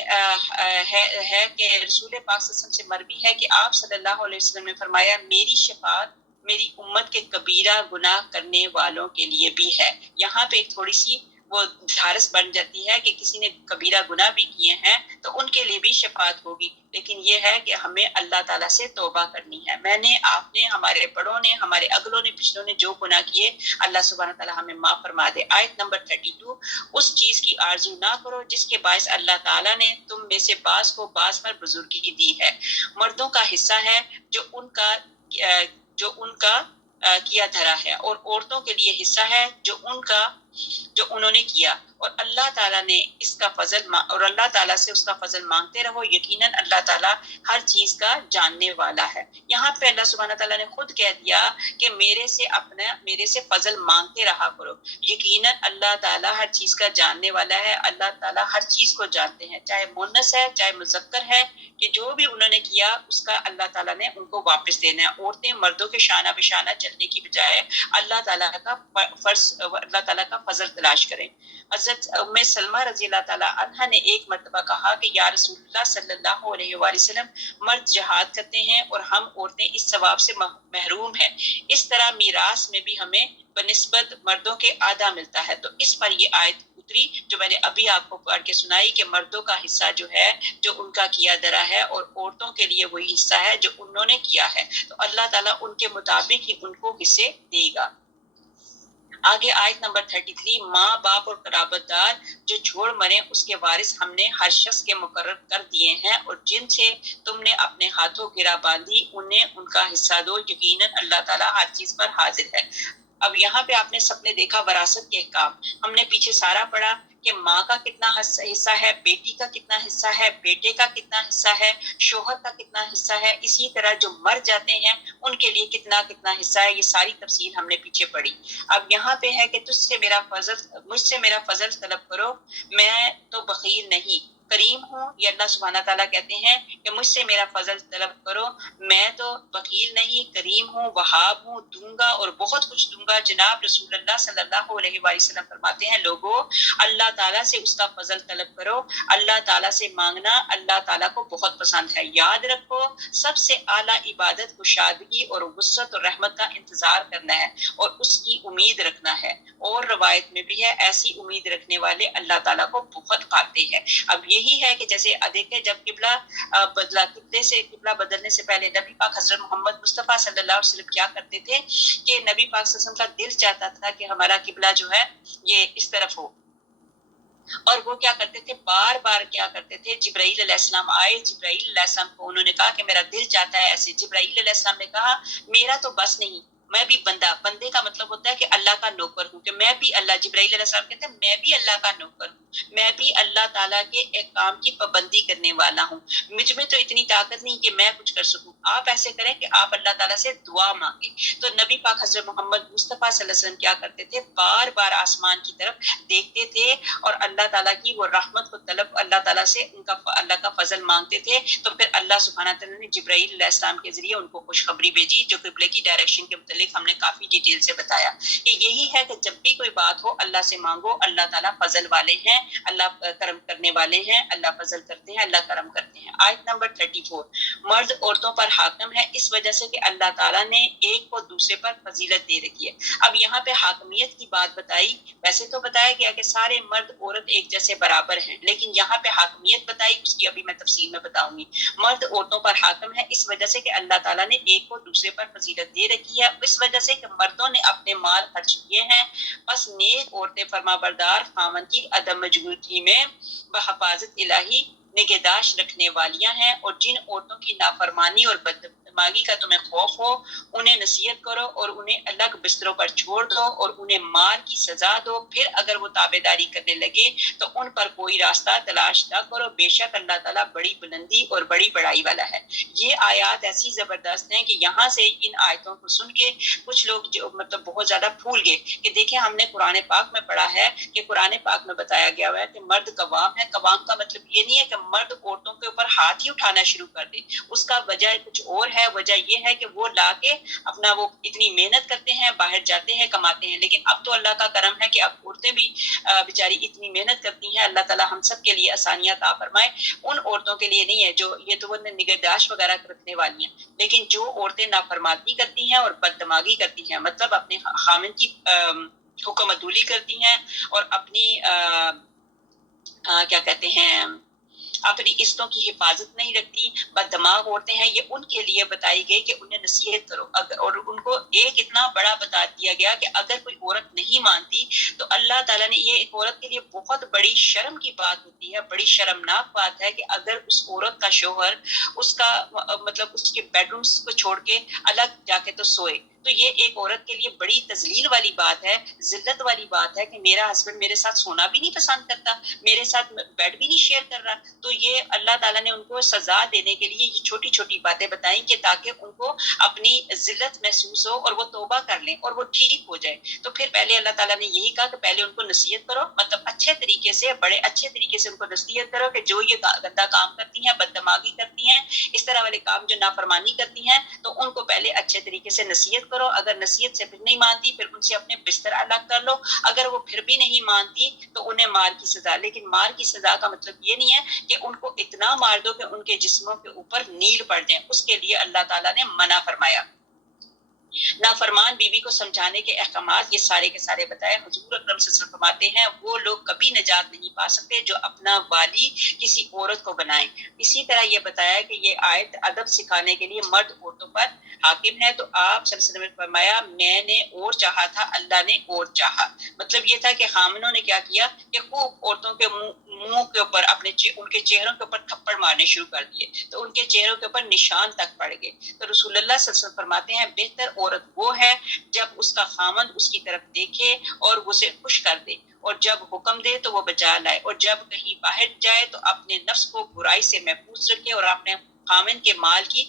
ہے کہ رسول پاک صلی اللہ علیہ وسلم سے مروی ہے کہ آپ صلی اللہ علیہ وسلم نے فرمایا میری شفاعت میری امت کے کبیرہ گناہ کرنے والوں کے لیے بھی ہے. یہاں پہ ایک تھوڑی سی وہ دھارس بن جاتی ہے کہ کسی نے کبیرہ گناہ بھی کیے ہیں تو ان کے لیے بھی شفاعت ہوگی. لیکن یہ ہے کہ ہمیں اللہ تعالیٰ سے توبہ کرنی ہے. میں نے، آپ نے، ہمارے بڑوں نے، ہمارے اگلوں نے، پچھلوں نے جو گناہ کیے اللہ سبحانہ تعالیٰ ہمیں معاف فرما دے. آیت نمبر 32. اس چیز کی آرزو نہ کرو جس کے باعث اللہ تعالیٰ نے تم میں سے بعض کو بعض پر بزرگی دی ہے. مردوں کا حصہ ہے جو ان کا کیا دھرا ہے، اور عورتوں کے لیے حصہ ہے جو انہوں نے کیا. اور اللہ تعالیٰ نے اس کا فضل اور اللہ تعالیٰ سے اس کا فضل مانگتے رہو. یقیناً اللہ تعالیٰ ہر چیز کا جاننے والا ہے. یہاں پہ اللہ سبحانہ تعالیٰ نے خود کہہ دیا کہ میرے سے فضل مانگتے رہا کرو. یقیناً اللہ تعالیٰ ہر چیز کا جاننے والا ہے. اللہ تعالیٰ ہر چیز کو جانتے ہیں، چاہے مونس ہے چاہے مذکر ہے، کہ جو بھی انہوں نے کیا اس کا اللہ تعالیٰ نے ان کو واپس دینا ہے. عورتیں مردوں کے شانہ بشانہ چلنے کی بجائے اللہ تعالیٰ کا فضل تلاش کریں. حضرت ام سلمہ رضی اللہ تعالیٰ عنہ نے ایک مرتبہ کہا کہ یا رسول اللہ صلی اللہ علیہ وآلہ وسلم، مرد جہاد کرتے ہیں اور ہم عورتیں اس ثواب سے محروم ہیں. اس طرح میراث میں بھی ہمیں بنسبت مردوں کے آدھا ملتا ہے. تو اس پر یہ آیت اتری جو میں نے ابھی آپ کو پڑھ کے سنائی کہ مردوں کا حصہ جو ہے جو ان کا کیا درا ہے، اور عورتوں کے لیے وہی حصہ ہے جو انہوں نے کیا ہے. تو اللہ تعالیٰ ان کے مطابق ہی ان کو حصے دے گا. آگے آیت نمبر 33. ماں باپ اور قرابت دار جو چھوڑ مرے اس کے وارث ہم نے ہر شخص کے مقرر کر دیے ہیں، اور جن سے تم نے اپنے ہاتھوں گرا باندھی انہیں ان کا حصہ دو. یقیناً اللہ تعالیٰ ہر چیز پر حاضر ہے. اب یہاں پہ آپ نے سب نے دیکھا وراثت کے احکام. ہم نے پیچھے سارا پڑھا کہ ماں کا کتنا حصہ ہے، بیٹی کا کتنا حصہ ہے، بیٹے کا کتنا حصہ ہے، شوہر کا کتنا حصہ ہے، اسی طرح جو مر جاتے ہیں ان کے لیے کتنا کتنا حصہ ہے. یہ ساری تفصیل ہم نے پیچھے پڑھی. اب یہاں پہ ہے کہ مجھ سے میرا فضل طلب کرو، میں تو بخیل نہیں کریم ہوں. یہ اللہ سبحانہ تعالیٰ کہتے ہیں کہ مجھ سے میرا فضل طلب کرو، میں تو بخیل نہیں کریم ہوں، وہاب ہوں، دوں گا اور بہت کچھ دوں گا. جناب رسول اللہ صلی اللہ علیہ وآلہ وسلم فرماتے ہیں لوگوں اللہ تعالیٰ سے اس کا فضل طلب کرو. اللہ تعالیٰ سے مانگنا اللہ تعالیٰ کو بہت پسند ہے. یاد رکھو سب سے اعلیٰ عبادت کشادگی اور وسعت اور رحمت کا انتظار کرنا ہے اور اس کی امید رکھنا ہے. اور روایت میں بھی ہے ایسی امید رکھنے والے اللہ تعالیٰ کو بہت پاتے ہیں. اب یہی ہے کہ جیسے دیکھیں جب قبلہ بدلنے سے پہلے نبی پاک حضرت محمد مصطفیٰ صلی اللہ علیہ وسلم کیا کرتے تھے کہ نبی پاک صلی اللہ علیہ وسلم کا دل چاہتا تھا کہ ہمارا قبلہ جو ہے یہ اس طرف ہو، اور وہ کیا کرتے تھے بار بار کیا کرتے تھے. جبرائیل علیہ السلام آئے، جبرائیل علیہ السلام کو انہوں نے کہا کہ میرا دل چاہتا ہے ایسے. جبرائیل علیہ السلام نے کہا میرا تو بس نہیں، میں بھی بندے کا مطلب ہوتا ہے کہ اللہ کا نوکر ہوں، کہ میں بھی اللہ، جبرائیل علیہ السلام کہتے ہیں میں بھی اللہ کا نوکر ہوں، میں بھی اللہ تعالیٰ کے احکام کی پابندی کرنے والا ہوں. مجھ میں تو اتنی طاقت نہیں کہ میں کچھ کر سکوں. آپ ایسے کریں کہ آپ اللہ تعالیٰ سے دعا مانگیں. تو نبی پاک حضرت محمد مصطفیٰ صلی اللہ علیہ وسلم کیا کرتے تھے بار بار آسمان کی طرف دیکھتے تھے اور اللہ تعالیٰ کی وہ رحمت کو طلب، اللہ تعالیٰ سے اللہ کا فضل مانگتے تھے. تو پھر اللہ سبحانہ تعالیٰ نے جبرائیل علیہ السلام کے ذریعے ان کو خوشخبری بھیجی جو قبلے کی ڈائریکشن کے متعلق متعلق ہم نے کافی ڈیٹیل سے بتایا کہ یہی ہے کہ جب بھی کوئی بات ہو اللہ سے مانگو، اللہ تعالیٰ فضل والے ہیں، اللہ کرم کرنے والے ہیں، اللہ فضل کرتے ہیں، اللہ کرم کرتے ہیں۔ آیت نمبر 34، مرد عورتوں پر حاکم ہے اس وجہ سے کہ اللہ تعالیٰ نے ایک کو دوسرے پر فضیلت دے رکھی ہے۔ اب یہاں پہ حاکمیت کی بات بتائی، ویسے تو بتایا گیا کہ سارے مرد عورت ایک جیسے برابر ہیں، لیکن یہاں پہ حاکمیت بتائی، اس کی ابھی میں تفصیل میں بتاؤں گی۔ مرد عورتوں پر حاکم ہے اس وجہ سے کہ اللہ تعالیٰ نے ایک کو دوسرے پر فضیلت دے رکھی ہے، اس وجہ سے کہ مردوں نے اپنے مال خرچ کیے ہیں، بس نیک عورتیں فرما بردار خامن کی عدم موجودگی میں بحفاظت الہی نگہداشت رکھنے والیاں ہیں، اور جن عورتوں کی نافرمانی اور بدماغی کا تمہیں خوف ہو انہیں نصیحت کرو اور انہیں الگ بستروں پر چھوڑ دو اور انہیں مار کی سزا دو، پھر اگر وہ تابعداری کرنے لگے تو ان پر کوئی راستہ تلاش نہ کرو، بے شک اللہ تعالیٰ بڑی بلندی اور بڑی بڑائی والا ہے۔ یہ آیات ایسی زبردست ہیں کہ یہاں سے ان آیتوں کو سن کے کچھ لوگ جو مطلب بہت زیادہ پھول گئے کہ دیکھیں ہم نے قرآن پاک میں پڑھا ہے کہ قرآن پاک میں بتایا گیا ہوا ہے کہ مرد قوام ہے۔ قوام کا مطلب یہ نہیں ہے کہ مرد عورتوں کے اوپر ہاتھ ہی اٹھانا شروع کر دے، اس کا وجہ کچھ اور ہے۔ وجہ یہ ہے کہ وہ لا کے اپنا وہ اتنی محنت کرتے ہیں، باہر جاتے ہیں، کماتے ہیں، لیکن اب تو اللہ کا کرم ہے کہ اب عورتیں بھی بیچاری اتنی محنت کرتی ہیں۔ اللہ تعالیٰ ہم سب کے لیے آسانیاں عطا فرمائے۔ ان عورتوں کے لیے نہیں ہے جو یہ تو وہ نگہداشت وغیرہ رکھنے والی ہیں، لیکن جو عورتیں نافرمانی کرتی ہیں اور بددماغی کرتی ہیں، مطلب اپنے خامن کی حکم عدولی کرتی ہیں اور اپنی کیا کہتے ہیں اپنی عزتوں کی حفاظت نہیں رکھتی، بد دماغ عورتیں ہیں، یہ ان کے لیے بتائی گئی کہ انہیں نصیحت کرو۔ اور ان کو ایک اتنا بڑا بتا دیا گیا کہ اگر کوئی عورت نہیں مانتی تو اللہ تعالیٰ نے یہ ایک عورت کے لیے بہت بڑی شرم کی بات ہوتی ہے، بڑی شرمناک بات ہے کہ اگر اس عورت کا شوہر اس کا مطلب اس کے بیڈ رومز کو چھوڑ کے الگ جا کے تو سوئے، تو یہ ایک عورت کے لیے بڑی تذلیل والی بات ہے، ذلت والی بات ہے کہ میرا ہسبینڈ میرے ساتھ سونا بھی نہیں پسند کرتا، میرے ساتھ بیڈ بھی نہیں شیئر کر رہا۔ تو یہ اللہ تعالیٰ نے ان کو سزا دینے کے لیے یہ چھوٹی چھوٹی باتیں بتائیں کہ تاکہ ان کو اپنی ذلت محسوس ہو اور وہ توبہ کر لیں اور وہ ٹھیک ہو جائے۔ تو پھر پہلے اللہ تعالیٰ نے یہی کہا کہ پہلے ان کو نصیحت کرو، مطلب اچھے طریقے سے، بڑے اچھے طریقے سے ان کو نصیحت کرو کہ جو یہ گندا کام کرتی ہیں، بددماغی کرتی ہیں، اس طرح والے کام جو نافرمانی کرتی ہیں، تو ان کو پہلے اچھے طریقے سے نصیحت کرو۔ اگر نصیحت سے پھر نہیں مانتی پھر ان سے اپنے بستر الگ کر لو، اگر وہ پھر بھی نہیں مانتی تو انہیں مار کی سزا۔ لیکن مار کی سزا کا مطلب یہ نہیں ہے کہ ان کو اتنا مار دو کہ ان کے جسموں کے اوپر نیل پڑ جائیں، اس کے لیے اللہ تعالیٰ نے منع فرمایا۔ نافرمان بیوی کو سمجھانے کے احکامات یہ سارے کے سارے بتائے۔ حضور اکرم صلی اللہ علیہ وسلم فرماتے ہیں وہ لوگ کبھی نجات نہیں پا سکتے جو اپنا والی کسی عورت کو بنائیں۔ اسی طرح یہ بتایا کہ یہ آیت ادب سکھانے کے لیے مرد عورتوں پر حاکم ہے۔ تو آپ صلی اللہ علیہ وسلم نے فرمایا میں نے اور چاہا تھا، اللہ نے اور چاہا۔ مطلب یہ تھا کہ خامنوں نے کیا کیا کہ خوب عورتوں کے منہ کے اوپر ان کے چہروں کے اوپر تھپڑ مارنے شروع کر دیے، تو ان کے چہروں کے اوپر نشان تک پڑ گئے۔ تو رسول اللہ صلی اللہ علیہ وسلم فرماتے ہیں بہتر عورت وہ ہے جب اس کا خامن اس کی طرف دیکھے اور اسے خوش کر دے، اور جب حکم دے تو وہ بجا لائے، اور جب کہیں باہر جائے تو اپنے نفس کو برائی سے محفوظ رکھے اور اپنے خامن کے مال کی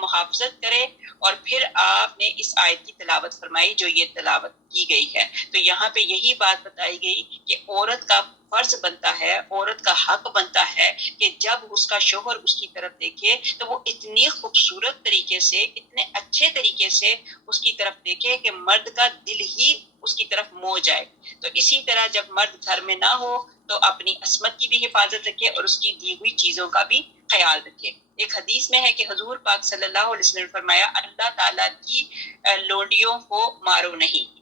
محافظت کرے۔ اور پھر آپ نے اس آیت کی تلاوت فرمائی جو یہ تلاوت کی گئی ہے۔ تو یہاں پہ یہی بات بتائی گئی کہ عورت کا فرض بنتا ہے، عورت کا حق بنتا ہے کہ جب اس کا شوہر اس کی طرف دیکھے تو وہ اتنی خوبصورت طریقے سے، اتنے اچھے طریقے سے اس کی طرف دیکھے کہ مرد کا دل ہی اس کی طرف مو جائے۔ تو اسی طرح جب مرد گھر میں نہ ہو تو اپنی عصمت کی بھی حفاظت رکھے اور اس کی دی ہوئی چیزوں کا بھی خیال رکھے۔ ایک حدیث میں ہے کہ حضور پاک صلی اللہ علیہ وسلم نے فرمایا اللہ تعالیٰ کی لونڈیوں کو مارو نہیں۔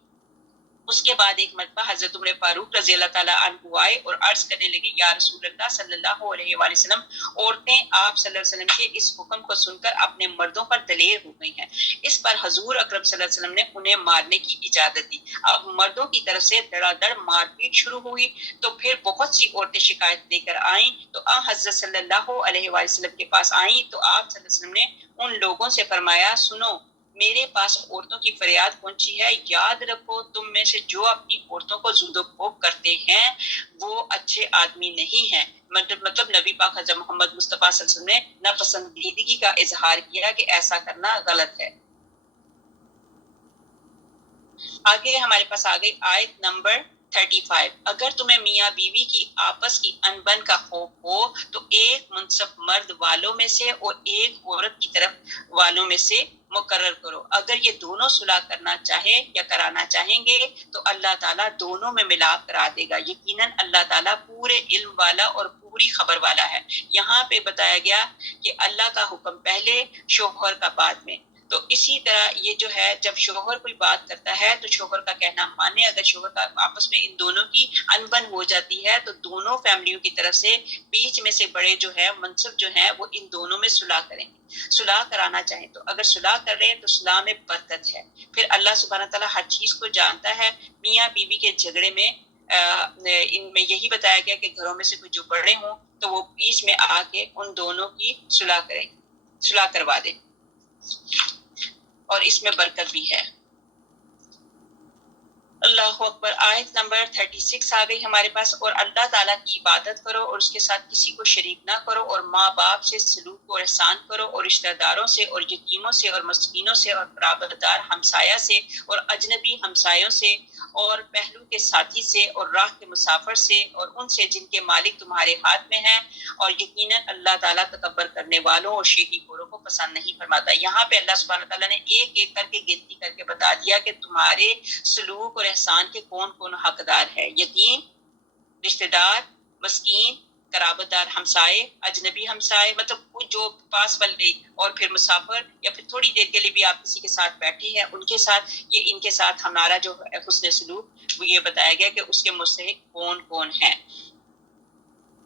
اس کے بعد ایک مرتبہ حضرت عمر فاروق رضی اللہ تعالیٰ عنہ آئے اور عرض کرنے لگے یا رسول اللہ صلی اللہ علیہ وآلہ وسلم، عورتیں آپ صلی اللہ علیہ وسلم کے اس حکم کو سن کر اپنے مردوں پر دلیر ہو گئی ہیں۔ اس پر حضور اکرم صلی اللہ علیہ وسلم نے انہیں مارنے کی اجازت دی۔ اب مردوں کی طرف سے دڑا دڑ مار پیٹ شروع ہوئی، تو پھر بہت سی عورتیں شکایت لے کر آئیں تو حضرت صلی اللہ علیہ وآلہ وسلم کے پاس آئیں تو آپ صلی اللہ علیہ وسلم نے ان لوگوں سے فرمایا سنو، میرے پاس عورتوں کی فریاد پہنچی ہے، یاد رکھو تم میں سے جو اپنی عورتوں کو زد و کوب کرتے ہیں وہ اچھے آدمی نہیں ہیں۔ مطلب نبی پاک حضرت محمد مصطفیٰ صلی اللہ علیہ وسلم نے ناپسندیدگی کا اظہار کیا کہ ایسا کرنا غلط ہے۔ آگے ہمارے پاس آگے آیت نمبر 35، اگر تمہیں میاں بیوی کی آپس کی انبن کا خوف ہو تو ایک منصف مرد والوں میں سے اور ایک عورت کی طرف والوں میں سے مقرر کرو. اگر یہ دونوں صلح کرنا چاہے یا کرانا چاہیں گے تو اللہ تعالیٰ دونوں میں ملاپ کرا دے گا. یقیناً اللہ تعالیٰ پورے علم والا اور پوری خبر والا ہے. یہاں پہ بتایا گیا کہ اللہ کا حکم پہلے، شوہر کا بعد میں. تو اسی طرح یہ جو ہے جب شوہر کوئی بات کرتا ہے تو شوہر کا کہنا مانے. اگر شوہر کا آپس میں ان دونوں کی انبن ہو جاتی ہے تو دونوں فیملیوں کی طرف سے بیچ میں سے بڑے جو ہے منصب جو ہیں وہ ان دونوں میں صلح کریں گے. صلح کرانا چاہیں تو اگر صلح کر رہے ہیں تو صلح میں برکت ہے. پھر اللہ سبحانہ تعالیٰ ہر چیز کو جانتا ہے. میاں بیوی کے جھگڑے میں ان میں یہی بتایا گیا کہ گھروں میں سے کوئی جو بڑے ہوں تو وہ بیچ میں آ کے ان دونوں کی صلح کریں، صلح کروا دیں، اور اس میں برکت بھی ہے. اللہ اکبر. آیت نمبر 36 آ گئی ہمارے پاس. اور اللہ تعالیٰ کی عبادت کرو اور اس کے ساتھ کسی کو شریک نہ کرو، اور ماں باپ سے سلوک اور احسان کرو، اور رشتہ داروں سے اور یتیموں سے اور مسکینوں سے اور قرابت دار ہمسایہ سے اور اجنبی ہمسایوں سے اور پہلو کے ساتھی سے اور راہ کے مسافر سے اور ان سے جن کے مالک تمہارے ہاتھ میں ہیں. اور یقیناً اللہ تعالیٰ تکبر کرنے والوں اور شیخی خوروں کو پسند نہیں فرماتا. یہاں پہ اللہ سبحانہ تعالیٰ نے ایک ایک کر کے گنتی کر کے بتا دیا کہ تمہارے سلوک اور احسان کے کون کون حقدار ہے. یتیم، رشتہ دار، مسکین، قرابت دار ہمسائے، اجنبی ہمسائے، مطلب جو پاس والے، اور پھر مسافر یا پھر تھوڑی دیر کے لیے بھی آپ کسی کے ساتھ بیٹھے ہیں ان کے ساتھ. یہ ان کے ساتھ ہمارا جو حسن سلوک وہ یہ بتایا گیا کہ اس کے مستحق کون کون ہیں.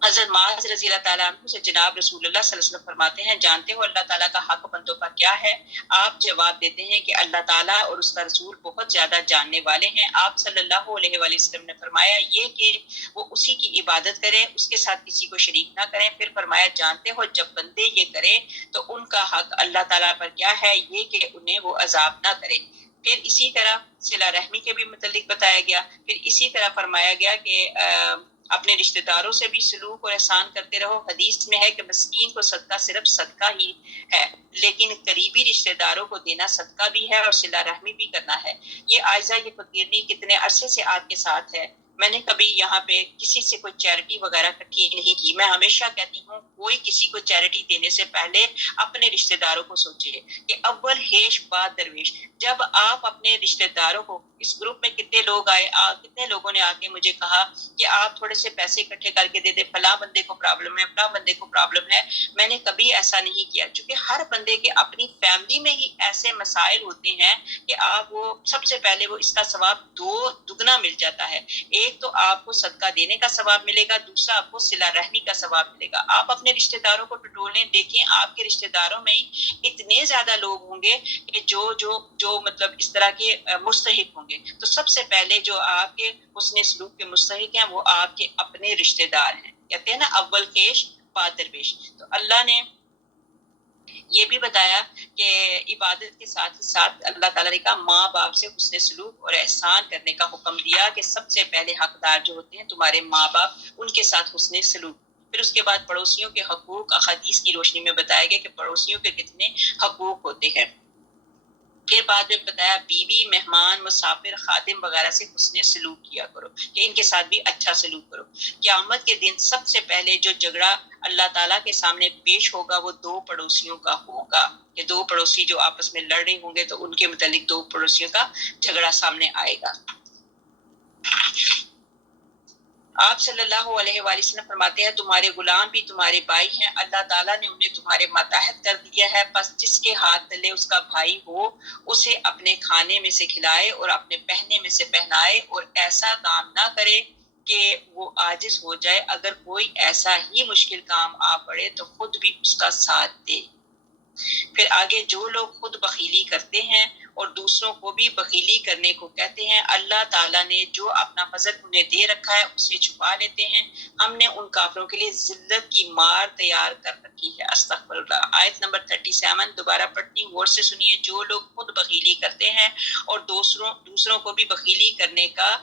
حضرت معاذ رضی اللہ تعالیٰ عنہ سے جناب رسول اللہ صلی اللہ علیہ وسلم فرماتے ہیں جانتے ہو اللہ تعالیٰ کا حق بندوں پر کیا ہے؟ آپ جواب دیتے ہیں کہ اللہ تعالیٰ اور اس کا رسول بہت زیادہ جاننے والے ہیں. آپ صلی اللہ علیہ وآلہ وسلم نے فرمایا یہ کہ وہ اسی کی عبادت کریں، اس کے ساتھ کسی کو شریک نہ کریں. پھر فرمایا جانتے ہو جب بندے یہ کریں تو ان کا حق اللہ تعالیٰ پر کیا ہے؟ یہ کہ انہیں وہ عذاب نہ کرے. پھر اسی طرح صلہ رحمی کے بھی متعلق بتایا گیا. پھر اسی طرح فرمایا گیا کہ اپنے رشتہ داروں سے بھی سلوک اور احسان کرتے رہو. حدیث میں ہے کہ مسکین کو صدقہ صرف صدقہ ہی ہے، لیکن قریبی رشتہ داروں کو دینا صدقہ بھی ہے اور صلہ رحمی بھی کرنا ہے. یہ عائزہ یہ فقیرنی کتنے عرصے سے آپ کے ساتھ ہے. میں نے کبھی یہاں پہ کسی سے کوئی چیریٹی وغیرہ اکٹھی نہیں کی. میں ہمیشہ کہتی ہوں کوئی کسی کو چیریٹی دینے سے پہلے اپنے رشتہ داروں کو سوچے کہ اول ہیش بعد درویش. جب آپ اپنے رشتہ داروں کو، اس گروپ میں کتنے لوگ آئے، کتنے لوگوں نے آ کے مجھے کہا کہ آپ تھوڑے سے پیسے اکٹھے کر کے دے دیں، فلاں بندے کو پرابلم ہے، فلاں بندے کو پرابلم ہے. میں نے کبھی ایسا نہیں کیا، چونکہ ہر بندے کے اپنی فیملی میں ہی ایسے مسائل ہوتے ہیں کہ آپ وہ سب سے پہلے وہ اس کا ثواب دگنا مل جاتا ہے. ایک تو آپ کو صدقہ دینے کا ثواب ملے گا، دوسرا آپ کو صلہ رحمی کا ثواب ملے گا. آپ اپنے رشتہ داروں کو ٹٹولیں، دیکھیں آپ کے رشتہ داروں میں ہی اتنے زیادہ لوگ ہوں گے کہ جو مطلب اس طرح کے مستحق ہوں گے. تو سب سے پہلے جو آپ کے حسن سلوک کے مستحق ہیں وہ آپ کے اپنے رشتہ دار ہیں. کہتے ہیں نا اول خیش بعد درویش. تو اللہ نے یہ بھی بتایا کہ عبادت کے ساتھ ہی ساتھ اللہ تعالیٰ نے کہا ماں باپ سے حسن سلوک اور احسان کرنے کا حکم دیا کہ سب سے پہلے حقدار جو ہوتے ہیں تمہارے ماں باپ، ان کے ساتھ حسن سلوک. پھر اس کے بعد پڑوسیوں کے حقوق احادیث کی روشنی میں بتایا گیا کہ پڑوسیوں کے کتنے حقوق ہوتے ہیں. پھر بعد میں بتایا بیوی، مہمان، مسافر، خادم وغیرہ سے حسن سلوک کیا کرو کہ ان کے ساتھ بھی اچھا سلوک کرو. قیامت کے دن سب سے پہلے جو جھگڑا اللہ تعالیٰ کے سامنے پیش ہوگا وہ دو پڑوسیوں کا ہوگا. کہ دو پڑوسی جو آپس میں لڑ رہے ہوں گے تو ان کے متعلق دو پڑوسیوں کا جھگڑا سامنے آئے گا. آپ صلی اللہ علیہ وآلہ وسلم فرماتے ہیں تمہارے غلام بھی تمہارے بھائی ہیں. اللہ تعالیٰ نے انہیں تمہارے ماتحت کر دیا ہے، بس جس کے ہاتھ تلے اس کا بھائی ہو اسے اپنے کھانے میں سے کھلائے اور اپنے پہننے میں سے پہنائے، اور ایسا کام نہ کرے کہ وہ عاجز ہو جائے. اگر کوئی ایسا ہی مشکل کام آ پڑے تو خود بھی اس کا ساتھ دے. پھر آگے جو لوگ خود بخیلی کرتے ہیں اور دوسروں کو بھی بخیلی کرنے کو کہتے ہیں، اللہ تعالیٰ نے جو اپنا فضل انہیں دے رکھا ہے اسے چھپا لیتے ہیں. ہم نے ان کافروں کے لیے ذلت کی مار تیار کر رکھی ہے. استغفر اللہ. آیت نمبر 37 دوبارہ پڑھتی ہوں، غور سے سنیے. جو لوگ خود بخیلی کرتے ہیں اور دوسروں کو بھی بخیلی کرنے کا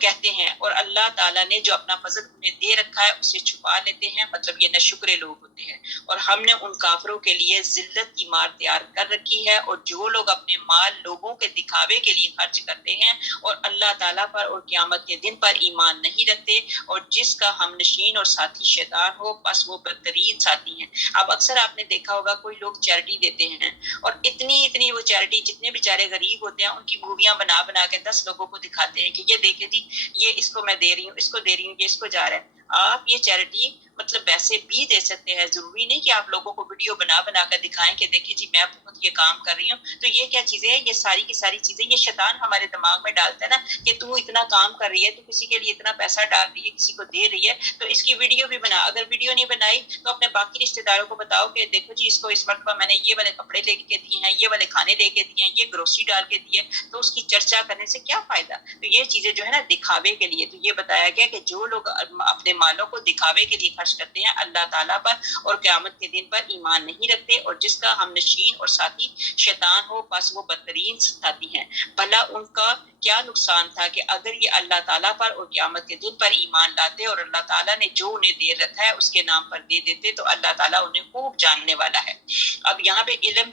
کہتے ہیں، اور اللہ تعالیٰ نے جو اپنا فضل انہیں دے رکھا ہے اسے چھپا لیتے ہیں، مطلب یہ ناشکرے لوگ ہوتے ہیں۔ اور ہم نے ان کافروں کے لیے ذلت کی مار تیار کر رکھی ہے، اور جو لوگ اپنے مال لوگوں کے دکھاوے کے لیے خرچ کرتے ہیں اور اللہ تعالیٰ پر اور قیامت کے دن پر ایمان نہیں رکھتے، اور جس کا ہم نشین اور ساتھی شیطان ہو، بس وہ بدترین ساتھی ہیں۔ اب اکثر آپ نے دیکھا ہوگا کوئی لوگ چیریٹی دیتے ہیں، اور اتنی وہ چیریٹی، جتنے بیچارے غریب ہوتے ہیں ان کی موویاں بنا بنا کے 10 لوگوں کو دکھاتے ہیں کہ یہ دیکھیں جی، یہ اس کو میں دے رہی ہوں، اس کو دے رہی ہوں، یہ اس کو جا رہا ہے۔ آپ یہ چیریٹی مطلب ویسے بھی دے سکتے ہیں، ضروری نہیں کہ آپ لوگوں کو ویڈیو بنا بنا کر دکھائیں کہ دیکھیں جی میں بہت یہ کام کر رہی ہوں۔ تو یہ کیا چیزیں ہیں؟ یہ ساری کی ساری چیزیں یہ شیطان ہمارے دماغ میں ڈالتا ہے نا کہ تو اتنا کام کر رہی ہے، تو کسی کے لیے اتنا پیسہ ڈال رہی ہے، کسی کو دے رہی ہے، تو اس کی ویڈیو بھی بنا۔ اگر ویڈیو نہیں بنائی تو اپنے باقی رشتہ داروں کو بتاؤ کہ دیکھو جی اس کو اس مرتبہ میں نے یہ والے کپڑے لے کے دیے ہیں، یہ والے کھانے لے کے دیے ہیں، یہ گروسری ڈال کے دیے، تو اس کی چرچا کرنے سے کیا فائدہ؟ تو یہ چیزیں جو ہے نا دکھاوے کے لیے، تو یہ بتایا گیا کہ جو لوگ اپنے مالوں کو دکھاوے کے لیے خرچ کرتے ہیں، اللہ تعالیٰ پر اور قیامت کے دن پر ایمان نہیں رکھتے، اور جس کا ہم نشین اور ساتھی شیطان ہو، بس وہ بدترین ساتھی ہیں۔ بھلا ان کا کیا نقصان تھا کہ اگر یہ اللہ تعالیٰ پر اور قیامت کے دن پر ایمان لاتے اور اللہ تعالیٰ نے جو انہیں دے رکھا ہے اس کے نام پر دے دیتے، تو اللہ تعالیٰ انہیں خوب جاننے والا ہے۔ اب یہاں پہ علم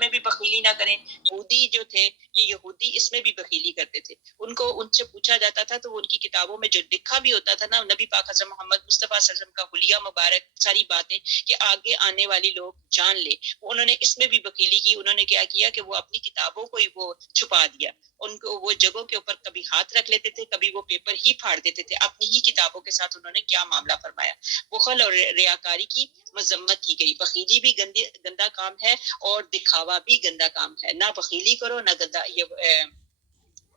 میں بھی بخیلی نہ کریں۔ یہودی جو تھے، یہ یہودی اس میں بھی بخیلی کرتے تھے۔ ان سے پوچھا جاتا تھا تو وہ ان کی کتابوں میں جو لکھا بھی ہوتا تھا نا، نبی پاک حضرت محمد مصطفیٰ صلی اللہ علیہ وسلم کا حلیہ مبارک، ساری باتیں کہ آگے آنے والی لوگ جان لے، انہوں نے اس میں بھی بخیلی کی۔ انہوں نے کیا کیا کہ وہ اپنی کتابوں کو ہی وہ چھپا دیا، ان کو وہ جگہوں کے اوپر کبھی ہاتھ رکھ لیتے تھے، کبھی وہ پیپر ہی پھاڑ دیتے تھے۔ اپنی ہی کتابوں کے ساتھ انہوں نے کیا معاملہ فرمایا۔ بخل اور ریاکاری کی مذمت کی گئی۔ بخیلی بھی گندا کام ہے، اور دکھاوا بھی گندا کام ہے۔ نہ بخیلی کرو، نہ گندا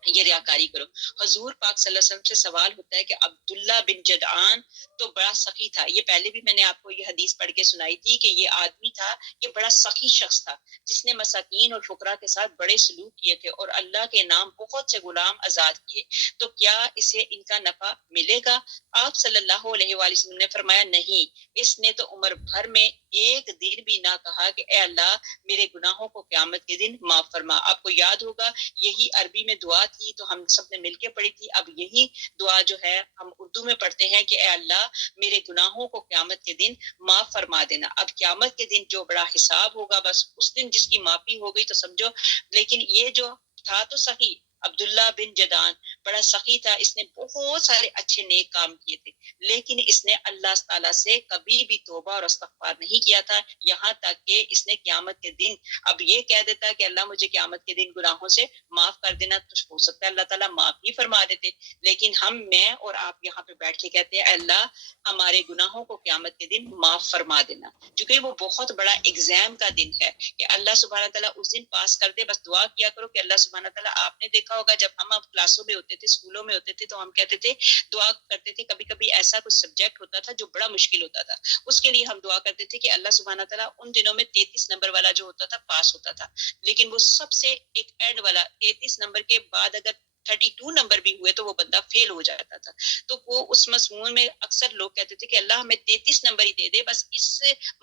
یہ ریاکاری کرو۔ حضور پاک صلی اللہ علیہ وسلم سے سوال ہوتا ہے کہ عبداللہ بن جدعان تو بڑا سخی تھا۔ یہ پہلے بھی میں نے آپ کو یہ حدیث پڑھ کے سنائی تھی کہ یہ آدمی تھا، یہ بڑا سخی شخص تھا جس نے مساکین اور فقراء کے ساتھ بڑے سلوک کیے تھے، اور اللہ کے نام بہت سے غلام آزاد کیے، تو کیا اسے ان کا نفع ملے گا؟ آپ صلی اللہ علیہ وآلہ وسلم نے فرمایا نہیں، اس نے تو عمر بھر میں ایک دن بھی نہ کہا کہ اے اللہ میرے گناہوں کو قیامت کے دن معاف فرما۔ آپ کو یاد ہوگا یہی عربی میں دعا تھی، تو ہم سب نے مل کے پڑھی تھی۔ اب یہی دعا جو ہے ہم اردو میں پڑھتے ہیں کہ اے اللہ میرے گناہوں کو قیامت کے دن معاف فرما دینا۔ اب قیامت کے دن جو بڑا حساب ہوگا، بس اس دن جس کی معافی ہو گئی تو سمجھو۔ لیکن یہ جو تھا تو سخی، عبداللہ بن جدان بڑا سخی تھا، اس نے بہت سارے اچھے نیک کام کیے تھے، لیکن اس نے اللہ تعالیٰ سے کبھی بھی توبہ اور استغفار نہیں کیا تھا، یہاں تک کہ اس نے قیامت کے دن اب یہ کہہ دیتا کہ اللہ مجھے قیامت کے دن گناہوں سے معاف کر دینا، تو ہو سکتا ہے اللہ تعالیٰ معاف ہی فرما دیتے، لیکن میں اور آپ یہاں پہ بیٹھ کے کہتے ہیں اللہ ہمارے گناہوں کو قیامت کے دن معاف فرما دینا، کیونکہ وہ بہت بڑا ایگزام کا دن ہے کہ اللہ سبحانہ تعالیٰ اس دن پاس کر دے۔ بس دعا کیا کرو کہ اللہ سبحانہ تعالیٰ، آپ نے دیکھا ہوگا جب ہم کلاسوں میں ہوتے تھے، اسکولوں میں ہوتے تھے، تو ہم کہتے تھے دعا کرتے تھے، کبھی کبھی ایسا کچھ سبجیکٹ ہوتا تھا جو بڑا مشکل ہوتا تھا، اس کے لیے ہم دعا کرتے تھے کہ اللہ سبحانہ تعالیٰ ان دنوں میں 33 نمبر والا جو ہوتا تھا پاس ہوتا تھا، لیکن وہ سب سے ایک اینڈ والا 33 نمبر کے بعد اگر 32 نمبر بھی ہوئے تو وہ بندہ فیل ہو جاتا تھا۔ تو وہ اس مضمون میں اکثر لوگ کہتے تھے کہ اللہ ہمیں 33 نمبر ہی دے دے، بس اس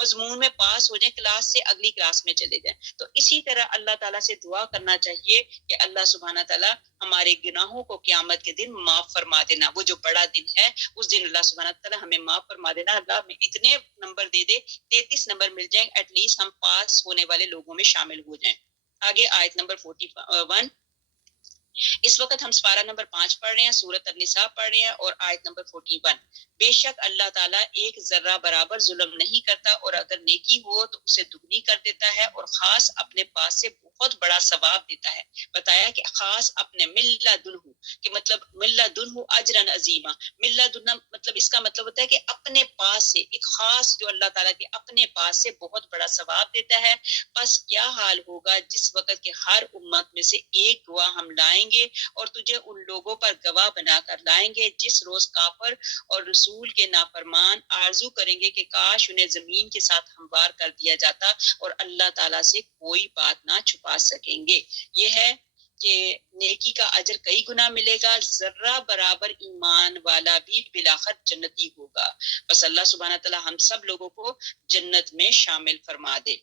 مضمون میں پاس ہو جائیں، کلاس سے اگلی کلاس میں چلے جائیں۔ تو اسی طرح اللہ تعالیٰ سے دعا کرنا چاہیے کہ اللہ سبحانہ تعالیٰ ہمارے گناہوں کو قیامت کے دن معاف فرما دینا۔ وہ جو بڑا دن ہے اس دن اللہ سبحانہ تعالیٰ ہمیں معاف فرما دینا، اللہ ہمیں اتنے نمبر دے دے، 33 نمبر مل جائیں، ایٹ لیسٹ ہم پاس ہونے والے لوگوں میں شامل ہو جائیں۔ آگے آیت نمبر 41۔ اس وقت ہم سپارہ نمبر 5 پڑھ رہے ہیں، سورۃ النساء پڑھ رہے ہیں، اور آیت نمبر 41۔ بے شک اللہ تعالیٰ ایک ذرہ برابر ظلم نہیں کرتا، اور اگر نیکی ہو تو اسے دگنی کر دیتا ہے، اور خاص اپنے پاس سے بہت بڑا ثواب دیتا ہے۔ بتایا کہ خاص اپنے ملہ دنہ، کہ مطلب ملہ دنہ اجرن عظیمہ، ملہ دنہ مطلب اس کا مطلب ہوتا ہے کہ اپنے پاس سے ایک خاص، جو اللہ تعالیٰ کے اپنے پاس سے بہت بڑا ثواب دیتا ہے۔ بس کیا حال ہوگا جس وقت کہ ہر امت میں سے ایک گواہ ہم لائیں گے، اور تجھے ان لوگوں پر گواہ بنا کر لائیں گے جس روز کافر اور رسول کے نافرمان آرزو کریں گے کہ کاش انہیں زمین کے ساتھ ہموار کر دیا جاتا، اور اللہ تعالیٰ سے کوئی بات نہ چھپا سکیں گے۔ یہ ہے کہ نیکی کا اجر کئی گنا ملے گا، ذرہ برابر ایمان والا بھی بالآخر جنتی ہوگا۔ بس اللہ سبحانہ تعالیٰ ہم سب لوگوں کو جنت میں شامل فرما دے،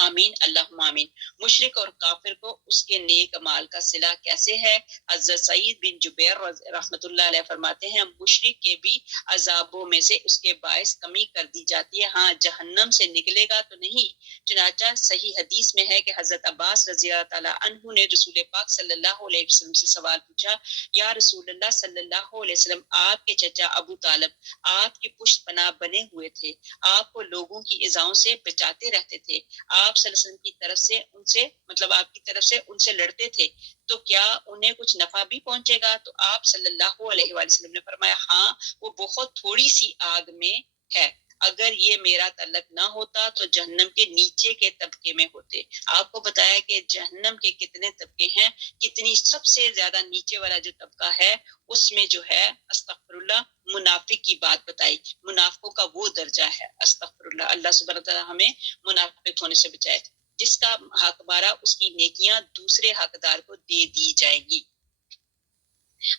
آمین اللہم آمین۔ مشرک اور کافر کو اس کے نیک مال کا صلہ کیسے ہے؟ حضرت سعید بن جبیر رحمۃ اللہ علیہ فرماتے ہیں مشرک کے بھی عذابوں میں سے اس کے باعث کمی کر دی جاتی ہے، ہاں جہنم سے نکلے گا تو نہیں۔ چنانچہ صحیح حدیث میں ہے کہ حضرت عباس رضی اللہ تعالیٰ عنہ نے رسول پاک صلی اللہ علیہ وسلم سے سوال پوچھا، یا رسول اللہ صلی اللہ علیہ وسلم، آپ کے چچا ابو طالب آپ کی پشت پناہ بنے ہوئے تھے، آپ کو لوگوں کی ایذاؤں سے بچاتے رہتے تھے، آپ صلی اللہ علیہ وسلم کی طرف سے ان سے مطلب آپ کی طرف سے ان سے لڑتے تھے، تو کیا انہیں کچھ نفع بھی پہنچے گا؟ تو آپ صلی اللہ علیہ وآلہ وسلم نے فرمایا ہاں، وہ بہت تھوڑی سی آگ میں ہے، اگر یہ میرا تعلق نہ ہوتا تو جہنم کے نیچے کے طبقے میں ہوتے۔ آپ کو بتایا کہ جہنم کے کتنے طبقے ہیں، کتنی سب سے زیادہ نیچے والا جو طبقہ ہے اس میں جو ہے استغفر اللہ منافق کی بات بتائی، منافقوں کا وہ درجہ ہے، استغفر اللہ، اللہ سبحانہ تعالیٰ ہمیں منافق ہونے سے بچائے۔ جس کا حق مارا اس کی نیکیاں دوسرے حقدار کو دے دی جائیں گی۔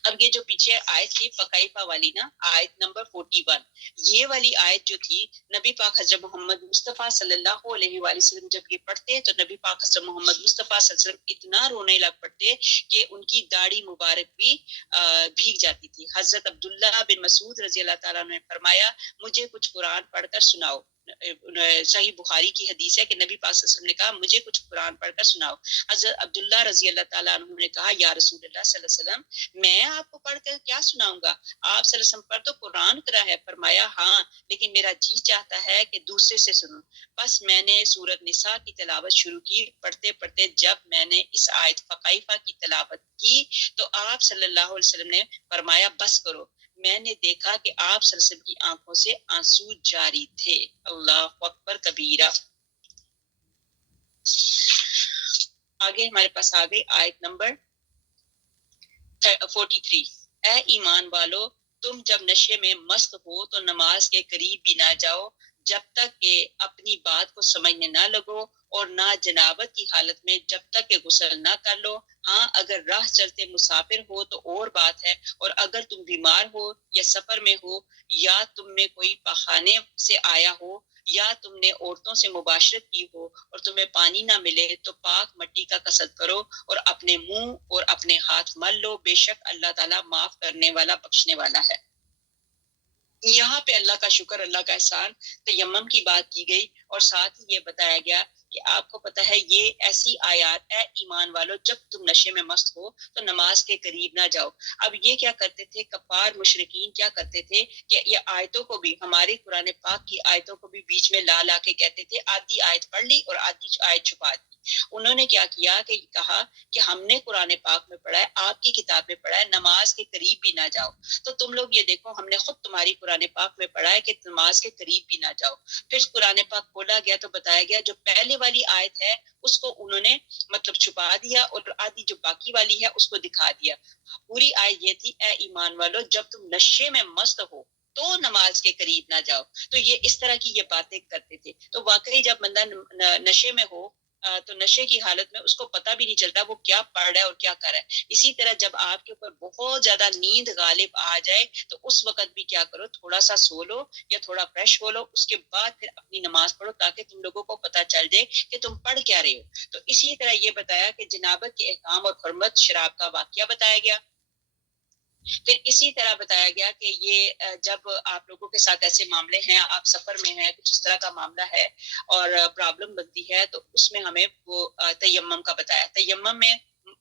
اب یہ جو پیچھے آیت تھی فقائفہ والی نا، آیت نمبر 41، یہ والی آیت جو تھی نبی پاک حضرت محمد مصطفیٰ صلی اللہ علیہ وآلہ وسلم جب یہ پڑھتے تو نبی پاک حضرت محمد مصطفیٰ صلی اللہ علیہ وسلم اتنا رونے لگ پڑتے کہ ان کی داڑھی مبارک بھی بھیگ جاتی تھی۔ حضرت عبداللہ بن مسعود رضی اللہ تعالیٰ نے فرمایا مجھے کچھ قرآن پڑھ کر سناؤ۔ صحیح بخاری کی حدیث ہے کہ نبی پاک صلی اللہ علیہ وسلم نے کہا مجھے کچھ قرآن پڑھ کر سناؤ۔ حضرت عبداللہ رضی اللہ تعالیٰ عنہ نے کہا یا رسول اللہ صلی اللہ علیہ وسلم میں آپ کو پڑھ کر کیا سناؤں گا، آپ صلی اللہ علیہ وسلم پر تو قرآن اترا ہے۔ فرمایا ہاں لیکن میرا جی چاہتا ہے کہ دوسرے سے سنوں۔ بس میں نے سورۃ نساء کی تلاوت شروع کی، پڑھتے پڑھتے جب میں نے اس آیت فقائفہ کی تلاوت کی تو آپ صلی اللہ علیہ وسلم نے فرمایا بس کرو۔ میں نے دیکھا کہ آپ صلی اللہ علیہ وسلم کی آنکھوں سے آنسو جاری تھے۔ اللہ اکبر کبیرہ۔ آگے ہمارے پاس آ گئی آیت نمبر 43۔ اے ایمان والو تم جب نشے میں مست ہو تو نماز کے قریب بھی نہ جاؤ جب تک کہ اپنی بات کو سمجھنے نہ لگو، اور نہ جنابت کی حالت میں جب تک کہ غسل نہ کر لو۔ ہاں اگر راہ چلتے مسافر ہو تو اور بات ہے، اور اگر تم بیمار ہو یا سفر میں ہو یا تم میں کوئی پخانے سے آیا ہو یا تم نے عورتوں سے مباشرت کی ہو اور تمہیں پانی نہ ملے تو پاک مٹی کا قصد کرو اور اپنے منہ اور اپنے ہاتھ مل لو، بے شک اللہ تعالیٰ معاف کرنے والا بخشنے والا ہے۔ یہاں پہ اللہ کا شکر، اللہ کا احسان، تیمم کی بات کی گئی اور ساتھ ہی یہ بتایا گیا کہ آپ کو پتہ ہے یہ ایسی آیات، اے ایمان والو جب تم نشے میں مست ہو تو نماز کے قریب نہ جاؤ۔ اب یہ کیا کرتے تھے کفار مشرکین، کیا کرتے تھے کہ یہ آیتوں کو بھی، ہماری قرآن پاک کی آیتوں کو بھی بیچ میں لا کے کہتے تھے، آدھی آیت پڑھ لی اور آدھی آیت چھپا دی۔ انہوں نے کیا کیا کہ کہا کہ ہم نے قرآن پاک میں پڑھا ہے، آپ کی کتاب میں پڑھا ہے نماز کے قریب بھی نہ جاؤ۔ تو تم لوگ یہ دیکھو ہم نے خود تمہاری قرآن پاک میں پڑھا ہے کہ نماز کے قریب بھی نہ جاؤ۔ پھر قرآن پاک کھولا گیا تو بتایا گیا جو پہلے والی آیت ہے اس کو انہوں نے مطلب چھپا دیا اور آدھی جو باقی والی ہے اس کو دکھا دیا۔ پوری آیت یہ تھی اے ایمان والو جب تم نشے میں مست ہو تو نماز کے قریب نہ جاؤ۔ تو یہ اس طرح کی یہ باتیں کرتے تھے۔ تو واقعی جب بندہ نشے میں ہو تو نشے کی حالت میں اس کو پتہ بھی نہیں چلتا وہ کیا پڑھ رہا ہے اور کیا کر رہا ہے۔ اسی طرح جب آپ کے اوپر بہت زیادہ نیند غالب آ جائے تو اس وقت بھی کیا کرو، تھوڑا سا سو لو یا تھوڑا فریش ہو لو، اس کے بعد پھر اپنی نماز پڑھو تاکہ تم لوگوں کو پتہ چل جائے کہ تم پڑھ کیا رہے ہو۔ تو اسی طرح یہ بتایا کہ جنابت کے احکام اور حرمت، شراب کا واقعہ بتایا گیا۔ پھر اسی طرح بتایا گیا کہ یہ جب آپ لوگوں کے ساتھ ایسے معاملے ہیں، آپ سفر میں ہیں، کچھ اس طرح کا معاملہ ہے اور پرابلم بنتی ہے تو اس میں ہمیں وہ تیمم کا بتایا۔ تیمم میں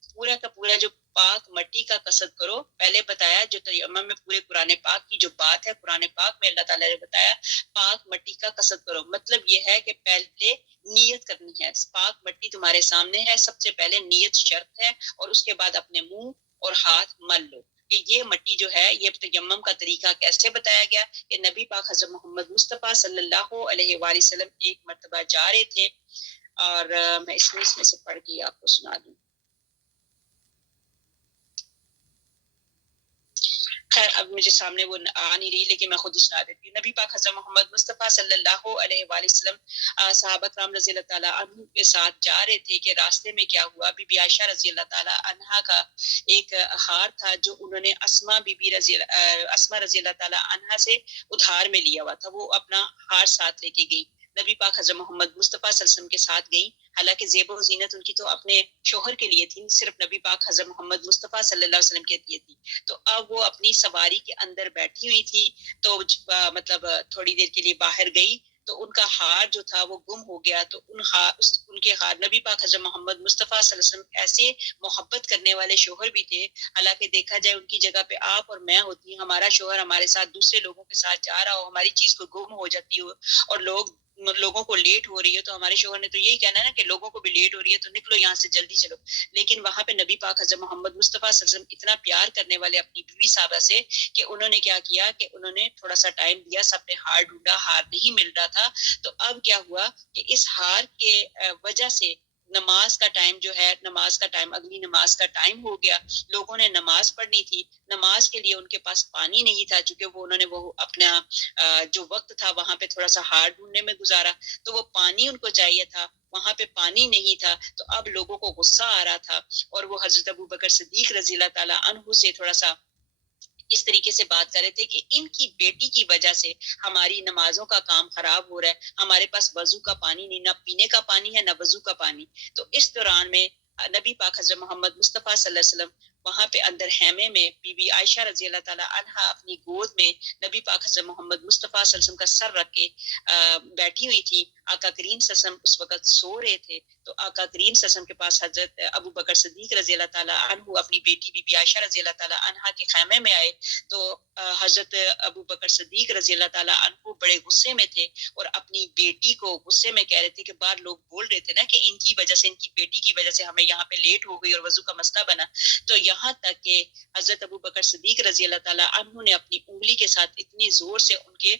پورا کا پورا جو پاک مٹی کا قصد کرو، پہلے بتایا جو تیمم میں پورے قرآن پاک کی جو بات ہے، قرآن پاک میں اللہ تعالیٰ نے بتایا پاک مٹی کا قصد کرو، مطلب یہ ہے کہ پہلے نیت کرنی ہے۔ پاک مٹی تمہارے سامنے ہے، سب سے پہلے نیت شرط ہے اور اس کے بعد اپنے منہ اور ہاتھ مل لو کہ یہ مٹی جو ہے، یہ تیمم کا طریقہ کیسے بتایا گیا کہ نبی پاک حضرت محمد مصطفیٰ صلی اللہ علیہ وآلہ وسلم ایک مرتبہ جا رہے تھے اور میں اس میں سے پڑھ کے آپ کو سنا دوں۔ خیر اب مجھے سامنے وہ آ نہیں رہی لیکن میں خود ہی سنا دیتی ہوں۔ نبی پاک حضرت محمد مصطفیٰ صلی اللہ علیہ وآلہ وسلم صحابہ کرام رضی اللہ تعالیٰ عنہ کے ساتھ جا رہے تھے کہ راستے میں کیا ہوا، بی بی عائشہ رضی اللہ تعالیٰ عنہا کا ایک ہار تھا جو انہوں نے اسما رضی اللہ تعالیٰ عنہا سے ادھار میں لیا ہوا تھا، وہ اپنا ہار ساتھ لے کے گئی۔ نبی پاک حضرت محمد مصطفیٰ صلی اللہ علیہ وسلم کے ساتھ گئیں، حالانکہ زیب و زینت ان کی تو اپنے شوہر کے لیے تھی، صرف نبی پاک حضرت محمد مصطفیٰ صلی اللہ علیہ وسلم کے لیے تھی۔ تو اب وہ اپنی سواری کے اندر بیٹھی ہوئی تھی، تو مطلب تھوڑی دیر کے لیے باہر گئی تو ان کا ہار جو تھا وہ گم ہو گیا۔ تو ان کے ہار، نبی پاک حضرت محمد مصطفیٰ صلی اللہ علیہ وسلم ایسے محبت کرنے والے شوہر بھی تھے، حالانکہ دیکھا جائے ان کی جگہ پہ آپ اور میں ہوتی، ہمارا شوہر ہمارے ساتھ دوسرے لوگوں کے ساتھ جا رہا ہو، ہماری چیز کو گم ہو جاتی ہو اور لوگوں کو لیٹ ہو رہی ہے، تو ہمارے شوہر نے تو یہی کہنا ہے نا کہ لوگوں کو بھی لیٹ ہو رہی ہے تو نکلو یہاں سے، جلدی چلو۔ لیکن وہاں پہ نبی پاک حضرت محمد مصطفیٰ صلی اللہ علیہ وسلم اتنا پیار کرنے والے اپنی بیوی صاحبہ سے کہ انہوں نے کیا کیا کہ انہوں نے تھوڑا سا ٹائم دیا، سب نے ہار ڈھونڈا، ہار نہیں مل رہا تھا۔ تو اب کیا ہوا کہ اس ہار کے وجہ سے نماز کا ٹائم جو ہے، نماز کا ٹائم، اگلی نماز کا ٹائم ہو گیا، لوگوں نے نماز پڑھنی تھی، نماز کے لیے ان کے پاس پانی نہیں تھا، چونکہ انہوں نے وہ اپنا جو وقت تھا وہاں پہ تھوڑا سا ہار ڈھونڈنے میں گزارا، تو وہ پانی ان کو چاہیے تھا، وہاں پہ پانی نہیں تھا۔ تو اب لوگوں کو غصہ آ رہا تھا اور وہ حضرت ابوبکر صدیق رضی اللہ تعالیٰ عنہ سے تھوڑا سا اس طریقے سے بات کر رہے تھے کہ ان کی بیٹی کی وجہ سے ہماری نمازوں کا کام خراب ہو رہا ہے، ہمارے پاس وضو کا پانی نہیں، نہ پینے کا پانی ہے نہ وضو کا پانی۔ تو اس دوران میں نبی پاک حضرت محمد مصطفیٰ صلی اللہ علیہ وسلم وہاں پہ اندر خیمے میں بی بی عائشہ رضی اللہ تعالیٰ عنہا اپنی گود میں نبی پاک حضرت محمد مصطفیٰ صلی اللہ علیہ وسلم کا سر رکھ کے بیٹھی ہوئی تھی۔ آقا کریم صلی اللہ علیہ وسلم اس وقت سو رہے تھے، تو آقا کریم صلی اللہ علیہ وسلم کے پاس حضرت ابو بکر صدیق رضی اللہ تعالیٰ عنہ اپنی بیٹی بی بی عائشہ رضی اللہ تعالیٰ عنہا کے خیمے میں آئے، تو حضرت ابو بکر صدیق رضی اللہ تعالیٰ عنہ بڑے غصے میں تھے اور اپنی بیٹی کو غصے میں کہہ رہے تھے کہ بعد لوگ بول رہے تھے نا کہ ان کی وجہ سے، ان کی بیٹی کی وجہ سے ہمیں یہاں پہ لیٹ ہو گئی اور وضو کا مسئلہ بنا۔ تو یہاں تک کہ حضرت ابو بکر صدیق رضی اللہ تعالیٰ عنہ نے اپنی انگلی کے ساتھ اتنی زور سے ان کے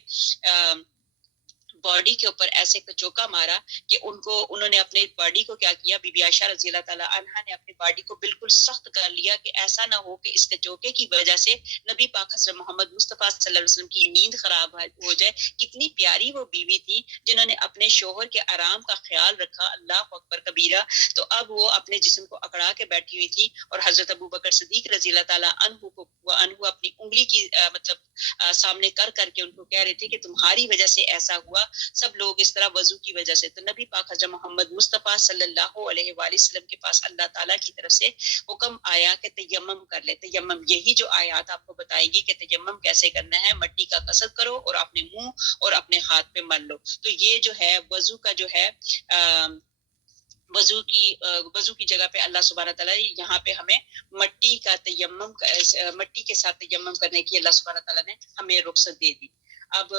باڈی کے اوپر ایسے کچوکا مارا کہ انہوں نے اپنے باڈی کو کیا کیا، بی بی عائشہ رضی اللہ تعالیٰ عنہا نے اپنی باڈی کو بالکل سخت کر لیا کہ ایسا نہ ہو کہ اس کچوکے کی وجہ سے نبی پاک حضرت محمد مصطفیٰ صلی اللہ علیہ وسلم کی نیند خراب ہو جائے۔ کتنی پیاری وہ بیوی تھی جنہوں نے اپنے شوہر کے آرام کا خیال رکھا، اللہ اکبر کبیرہ۔ تو اب وہ اپنے جسم کو اکڑا کے بیٹھی ہوئی تھی اور حضرت ابو بکر صدیق رضی اللہ تعالیٰ عنہ اپنی انگلی کی سامنے کر کے ان کو کہہ رہے تھے کہ تمہاری وجہ سے ایسا ہوا، سب لوگ اس طرح وضو کی وجہ سے۔ تو نبی پاک حضرت محمد مصطفیٰ صلی اللہ علیہ وآلہ وسلم کے پاس اللہ تعالیٰ کی طرف سے حکم آیا کہ تیمم کر لے۔ تیمم، یہی جو آیات آپ کو بتائے گی کہ تیمم کیسے کرنا ہے، مٹی کا قصد کرو اور اپنے منہ اور اپنے ہاتھ پہ مل لو۔ تو یہ جو ہے وضو کا جو ہے وضو کی جگہ پہ اللہ سبحانہ تعالیٰ یہاں پہ ہمیں مٹی کے ساتھ تیمم کرنے کی اللہ سبحانہ تعالیٰ نے ہمیں رخصت دے دی۔ اب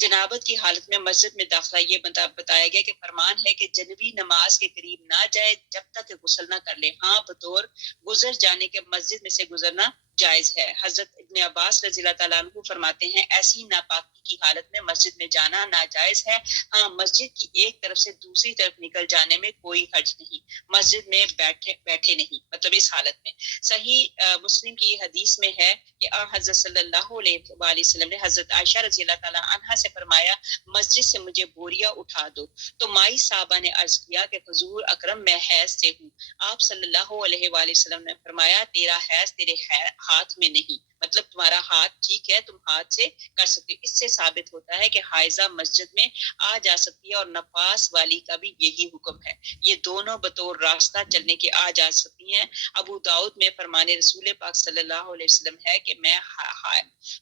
جنابت کی حالت میں مسجد میں داخلہ، یہ بتایا گیا کہ فرمان ہے کہ جنبی نماز کے قریب نہ جائے جب تک کہ غسل نہ کر لے، ہاں بطور گزر جانے کے مسجد میں سے گزرنا جائز ہے۔ حضرت ابن عباس رضی اللہ تعالیٰ عنہ فرماتے ہیں ایسی ناپاکی کی حالت میں مسجد میں جانا ناجائز ہے، ہاں مسجد کی ایک طرف سے دوسری طرف نکل جانے میں کوئی حرج نہیں، مسجد میں بیٹھے نہیں، مطلب اس حالت میں۔ صحیح مسلم کی حدیث میں ہے کہ حضرت صلی اللہ علیہ وآلہ وسلم نے حضرت عائشہ رضی اللہ تعالیٰ عنہا سے فرمایا مسجد سے مجھے بوریا اٹھا دو، تو مائی صاحبہ نے عرض کیا کہ حضور اکرم میں حیض سے ہوں۔ آپ صلی اللہ علیہ وآلہ وسلم نے فرمایا تیرا حیض تیرے ہاتھ میں نہیں، مطلب تمہارا ہاتھ ٹھیک ہے، تم ہاتھ سے کر سکتے ہو۔ اس سے ثابت ہوتا ہے کہ حائضہ مسجد میں آ جا سکتی ہے اور نفاس والی کا بھی یہی حکم ہے، یہ دونوں بطور راستہ چلنے کے آ جا سکتی ہیں۔ ابو داؤد میں فرمان رسول پاک صلی اللہ علیہ وسلم ہے کہ میں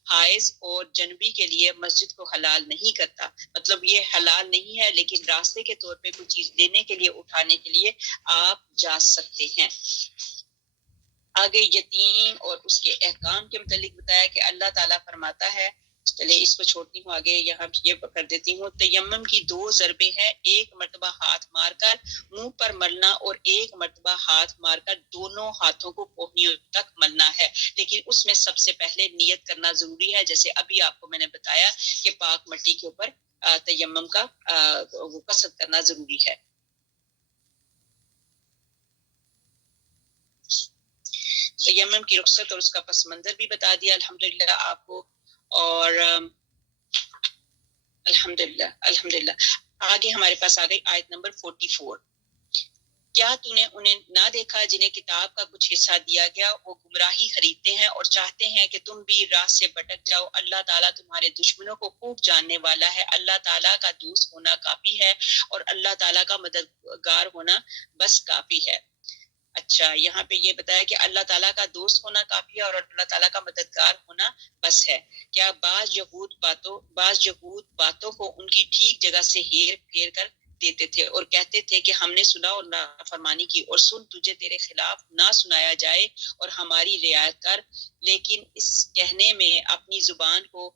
حائض اور جنبی کے لیے مسجد کو حلال نہیں کرتا، مطلب یہ حلال نہیں ہے لیکن راستے کے طور پہ کوئی چیز لینے کے لیے، اٹھانے کے لیے آپ جا سکتے ہیں۔ آگے یتیم اور اس کے احکام کے متعلق بتایا کہ اللہ تعالیٰ فرماتا ہے، چلے اس کو چھوڑتی ہوں، آگے یہاں یہ کر دیتی ہوں۔ تیمم کی دو ضربیں ہیں، ایک مرتبہ ہاتھ مار کر منہ پر ملنا اور ایک مرتبہ ہاتھ مار کر دونوں ہاتھوں کو کوہنیوں تک ملنا ہے، لیکن اس میں سب سے پہلے نیت کرنا ضروری ہے، جیسے ابھی آپ کو میں نے بتایا کہ پاک مٹی کے اوپر تیمم کا وہ قصد کرنا ضروری ہے۔ تیمم کی رخصت اور اس کا پس منظر بھی بتا دیا الحمدللہ آپ کو، اور الحمدللہ آگے ہمارے پاس آ گئی آیت نمبر 44۔ کیا تو نے انہیں نہ دیکھا جنہیں کتاب کا کچھ حصہ دیا گیا، وہ گمراہی خریدتے ہیں اور چاہتے ہیں کہ تم بھی راہ سے بھٹک جاؤ۔ اللہ تعالیٰ تمہارے دشمنوں کو خوب جاننے والا ہے۔ اللہ تعالیٰ کا دوست ہونا کافی ہے اور اللہ تعالیٰ کا مددگار ہونا بس کافی ہے۔ اچھا، یہاں پہ یہ بتایا کہ اللہ تعالیٰ کا دوست ہونا کافی ہے اور اللہ تعالیٰ کا مددگار ہونا بس ہے۔ کیا بعض یہود باتوں کو ان کی ٹھیک جگہ سے ہیر پھیر کر دیتے تھے اور کہتے تھے کہ ہم نے سنا اور نافرمانی کی، اور سن تجھے تیرے خلاف نہ سنایا جائے اور ہماری رعایت کر، لیکن اس کہنے میں اپنی زبان کو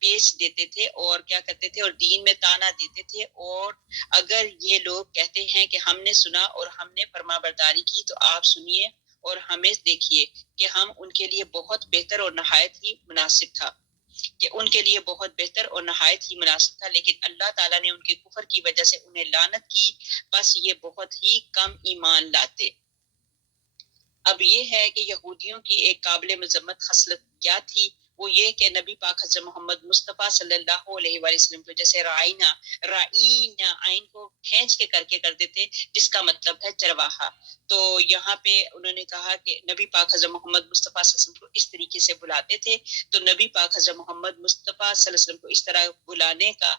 پیش دیتے تھے اور کیا کرتے تھے، اور دین میں تانا دیتے تھے۔ اور اگر یہ لوگ کہتے ہیں کہ ہم نے سنا اور ہم نے فرما برداری کی تو آپ سنیے اور ہمیں دیکھیے کہ ہم ان کے لیے بہت بہتر اور نہایت ہی مناسب تھا، کہ ان کے لیے بہت بہتر اور نہایت ہی مناسب تھا، لیکن اللہ تعالیٰ نے ان کے کفر کی وجہ سے انہیں لعنت کی، بس یہ بہت ہی کم ایمان لاتے۔ اب یہ ہے کہ یہودیوں کی ایک قابل مذمت خصلت کیا تھی، وہ یہ کہ نبی پاک حضرت محمد مصطفیٰ صلی اللہ علیہ وآلہ وسلم کو جیسے رائنا عین کو کھینچ کے کر دیتے، جس کا مطلب ہے چرواہا۔ تو یہاں پہ انہوں نے کہا کہ نبی پاک حضرت محمد مصطفیٰ صلی اللہ علیہ وسلم کو اس طریقے سے بلاتے تھے، تو نبی پاک حضرت محمد مصطفیٰ صلی اللہ علیہ وسلم کو اس طرح بلانے کا